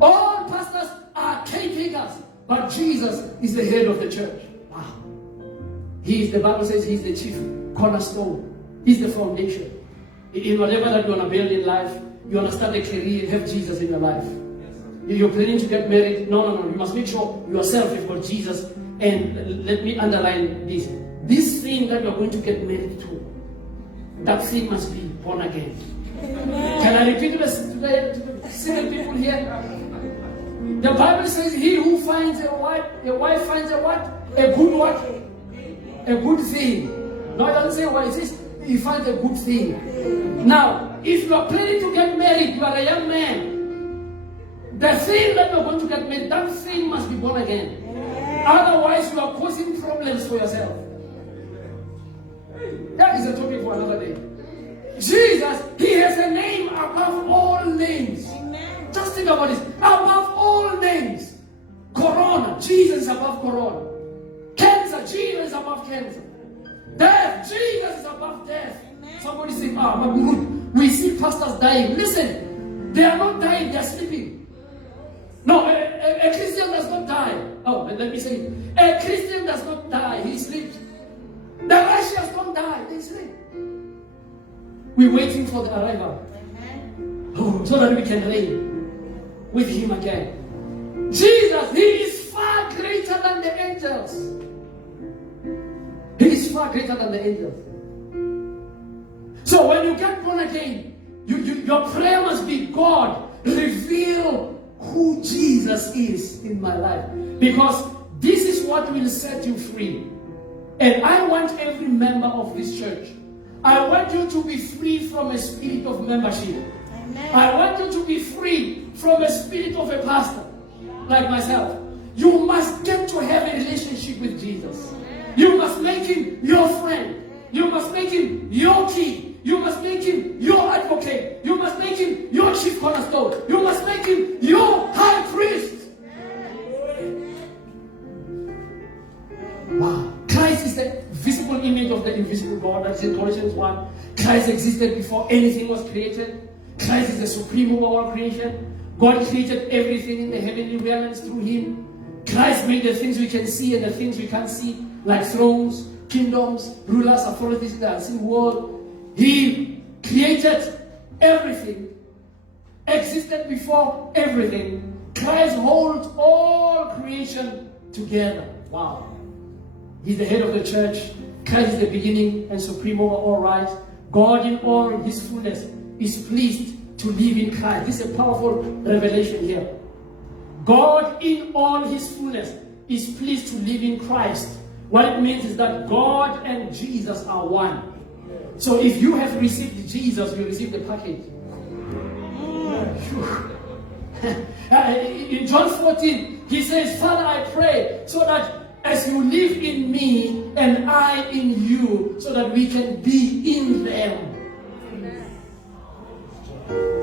All pastors are caretakers. But Jesus is the head of the church. Wow. The Bible says he's the chief cornerstone. He's the foundation. In whatever that you want to build in life, you want to start a career, have Jesus in your life. You're planning to get married, no. You must make sure yourself you've got Jesus. And let me underline this. This thing that you're going to get married to, that thing must be born again. Can I repeat to the single people here? The Bible says he who finds a wife finds a what? A good what? A good thing. No, it doesn't say what, it says he finds a good thing. Now, if you are planning to get married, you are a young man. The thing that you're going to get married, that thing must be born again. Otherwise, you are causing problems for yourself. That is a topic for another day. Jesus, he has a name above all names. Just think about this. Above all names. Corona, Jesus is above corona. Cancer, Jesus is above cancer. Death, Jesus is above death. Somebody say, but we see pastors dying. Listen, they are not dying, they are sleeping. No, a Christian does not die. Oh, let me say it. A Christian does not die, he sleeps. The Russians don't die, they sleep. We're waiting for the arrival. So that we can reign with him again. Jesus, he is far greater than the angels. He is far greater than the angels. So when you get born again, your prayer must be, God, reveal who Jesus is in my life. Because this is what will set you free. And I want every member of this church, I want you to be free from a spirit of membership. Amen. I want you to be free from a spirit of a pastor, like myself. You must get to have a relationship with Jesus. You must make him your friend. You must make him your king. You must make him your advocate. You must make him your chief cornerstone. You must make him your high priest. Wow. Christ is the visible image of the invisible God. That's in Colossians 1. Christ existed before anything was created. Christ is the supreme over all creation. God created everything in the heavenly realms through him. Christ made the things we can see and the things we can't see, like thrones, kingdoms, rulers, authorities in the unseen world. He created everything, existed before everything. Christ holds all creation together. Wow. He's the head of the church. Christ is the beginning and supreme over all right. God in all his fullness is pleased to live in Christ. This is a powerful revelation here. God in all his fullness is pleased to live in Christ. What it means is that God and Jesus are one. So if you have received Jesus, you receive the package. In John 14, he says, Father, I pray so that as you live in me and I in you, so that we can be in them.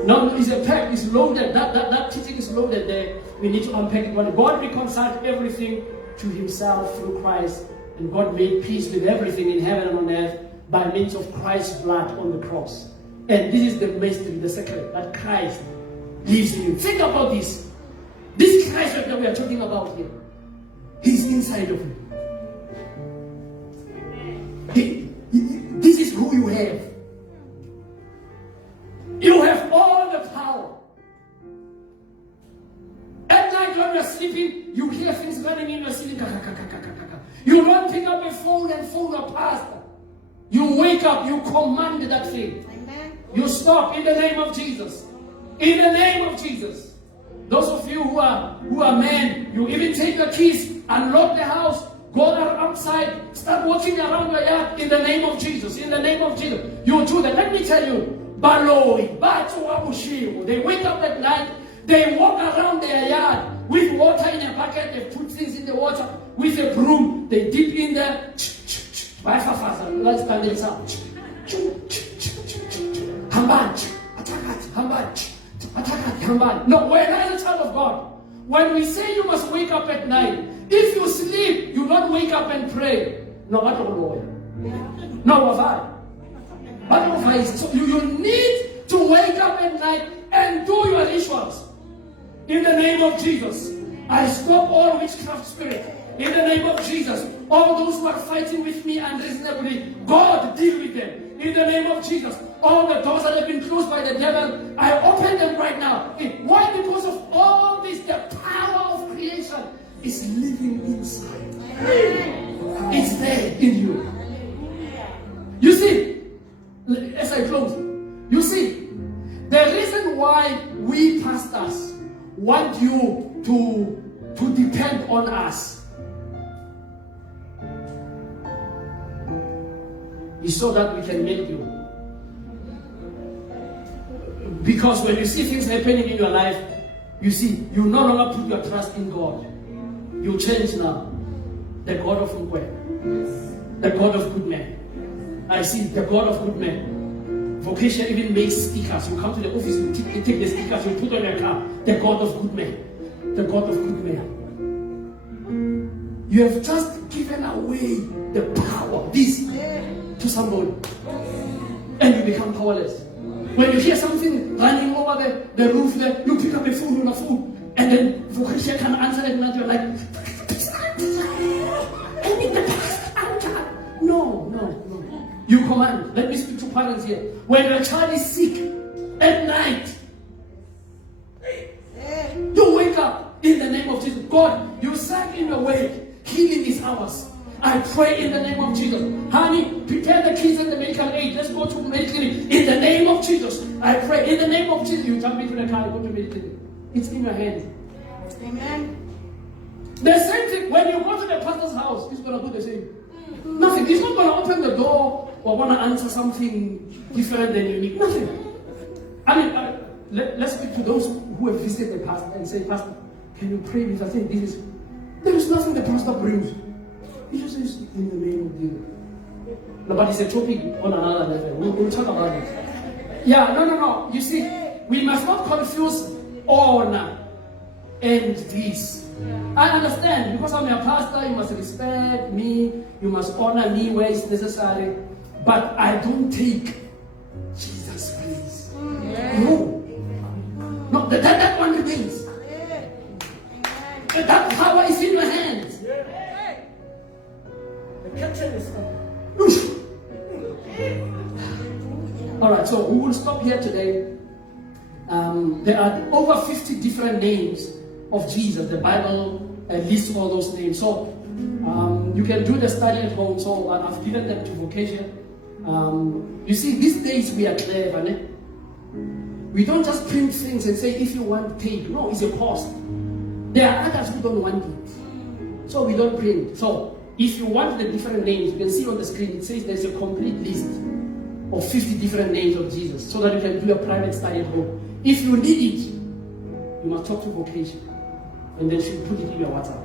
Now, it's a pack, it's loaded. That teaching is loaded there. We need to unpack it. But God reconciled everything to himself through Christ. And God made peace with everything in heaven and on earth by means of Christ's blood on the cross. And this is the mystery, the secret, that Christ lives in you. Think about this. This Christ that we are talking about here, he's inside of you. This is who you have. You have all the power. At night when you're sleeping, you hear things running in your sleep. You don't pick up a phone and phone a pastor. You wake up, you command that thing. Amen. You stop in the name of Jesus. In the name of Jesus. Those of you who are men, you even take the keys unlock the house, go outside, start walking around your yard in the name of Jesus. In the name of Jesus. You do that. Let me tell you, they wake up at night, they walk around their yard with water in a bucket, they put things in the water with a broom, they dip in there. Let's find this out. No, when I am a child of God, when we say you must wake up at night, if you sleep, you don't wake up and pray. No, what lawyer? No, what so you need to wake up at night and do your rituals. In the name of Jesus, I stop all witchcraft spirit. In the name of Jesus, all those who are fighting with me unreasonably, God deal with them. In the name of Jesus, all the doors that have been closed by the devil, I open them right now. Why? Because of all this, the power of creation is living inside. It's there in you. You see, as I close, you see, the reason why we pastors want you to depend on us is so that we can make you. Because when you see things happening in your life, you see, you no longer put your trust in God. You change now. The God of good men. The God of good men. I see the God of good men. Vocation even makes stickers. You come to the office, you take the stickers, you put on your car. The God of good men. The God of good men. You have just given away the power, this, to somebody. And you become powerless. When you hear something running over the roof there, you pick up a phone on a phone. And then vocation can answer it, and you're like, I need the answer. No. You command. Let me speak to parents here. When your child is sick at night, you wake up in the name of Jesus. God, you sang in your way. Healing is ours. I pray in the name of Jesus. Honey, prepare the kids and the medical aid. Let's go to medical aid. In the name of Jesus. I pray in the name of Jesus. You jump into the car and go to medical aid. It's in your hands. Amen. The same thing when you go to the pastor's house, he's going to do the same. Nothing. He's not going to open the door or want to answer something different than you need. Nothing. I mean, let's speak to those who have visited the pastor and say, Pastor, can you pray with us? I think there is nothing the pastor brings. He just says, in the name of Jesus. No, but it's a topic on another level. We'll talk about it. Yeah, no. You see, we must not confuse honor and this. I understand, because I'm your pastor, you must respect me, you must honor me where it's necessary. But I don't take Jesus' place. No, that one remains. That power is in your hands. Alright, so we will stop here today. There are over 50 different names of Jesus. The Bible lists all those names. So you can do the study at home. So I've given them to vocation. You see, these days we are clever. Ne? We don't just print things and say, if you want, take. No, it's a cost. There are others who don't want it. So we don't print. So if you want the different names, you can see on the screen, it says there's a complete list of 50 different names of Jesus so that you can do a private study at home. If you need it, you must talk to vocation. And then she'll put it in your WhatsApp.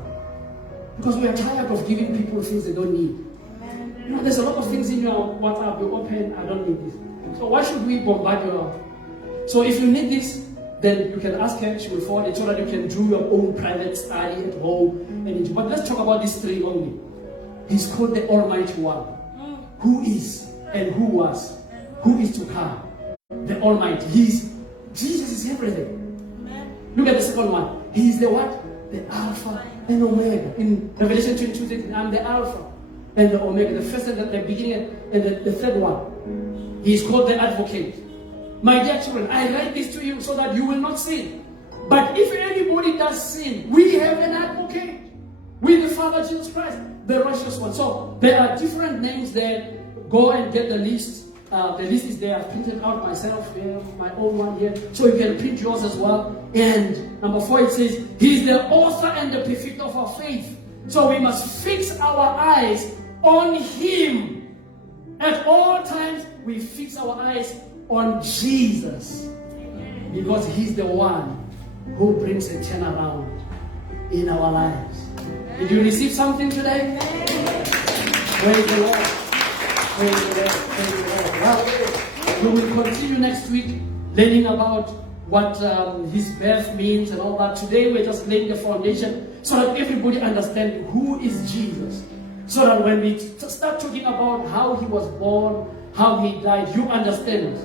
Because we are tired of giving people things they don't need. You know, there's a lot of things in your WhatsApp, you open, I don't need this. So why should we bombard you? So if you need this, then you can ask her, she will forward it so that you can do your own private study at home. But let's talk about these three only. He's called the Almighty One. Who is and who was, who is to come. The Almighty. Jesus is everything. Look at the second one. He is the what? The Alpha and Omega. In Revelation 22, I'm the Alpha and the Omega. The first and the beginning and the third one. He is called the Advocate. My dear children, I write this to you so that you will not sin. But if anybody does sin, we have an advocate with the Father Jesus Christ, the righteous one. So there are different names there. Go and get the list. The list is there. I've printed out myself here, my own one here. So you can print yours as well. And number 4, it says, He is the author and the perfecter of our faith. So we must fix our eyes on Him. At all times, we fix our eyes on Jesus. Because He's the one who brings a turnaround in our lives. Did you receive something today? Praise the Lord. Praise the Lord. Praise the Lord. Well, we will continue next week learning about what His birth means and all that. Today we're just laying the foundation so that everybody understands who is Jesus. So that when we start talking about how He was born, how He died, you understand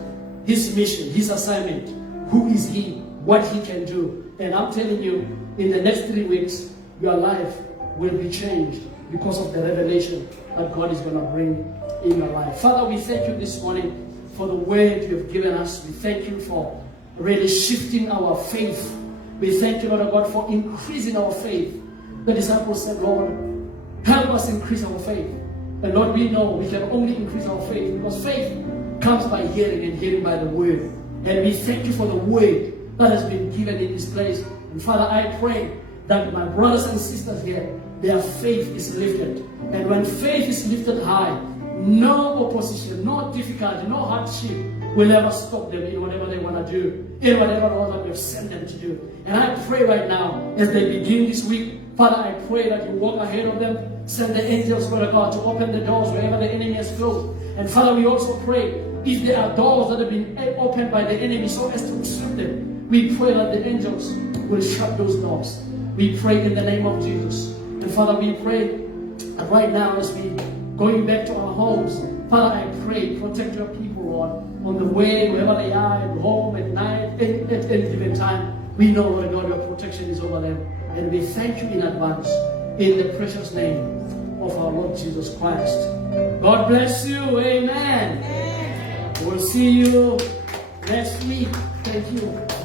His mission, His assignment. Who is He? What He can do. And I'm telling you, in the next 3 weeks, your life will be changed because of the revelation that God is going to bring in your life. Father, we thank you this morning for the word you have given us. We thank you for really shifting our faith. We thank you, Lord God, for increasing our faith. The disciples said, Lord, help us increase our faith. And Lord, we know we can only increase our faith because faith comes by hearing and hearing by the word. And we thank you for the word that has been given in this place. And Father, I pray that my brothers and sisters here, their faith is lifted. And when faith is lifted high, no opposition, no difficulty, no hardship will ever stop them in whatever they want to do, in whatever role that you have sent them to do. And I pray right now, as they begin this week, Father, I pray that you walk ahead of them, send the angels, Lord God, to open the doors wherever the enemy has closed. And Father, we also pray, if there are doors that have been opened by the enemy so as to restrict them, we pray that the angels will shut those doors. We pray in the name of Jesus. And Father, we pray that right now as we going back to our homes, Father, I pray, protect your people, Lord, on the way, wherever they are, at home, at night, at any given time. We know, Lord God, your protection is over them. And we thank you in advance, in the precious name of our Lord Jesus Christ. God bless you. Amen. We'll see you next week. Thank you.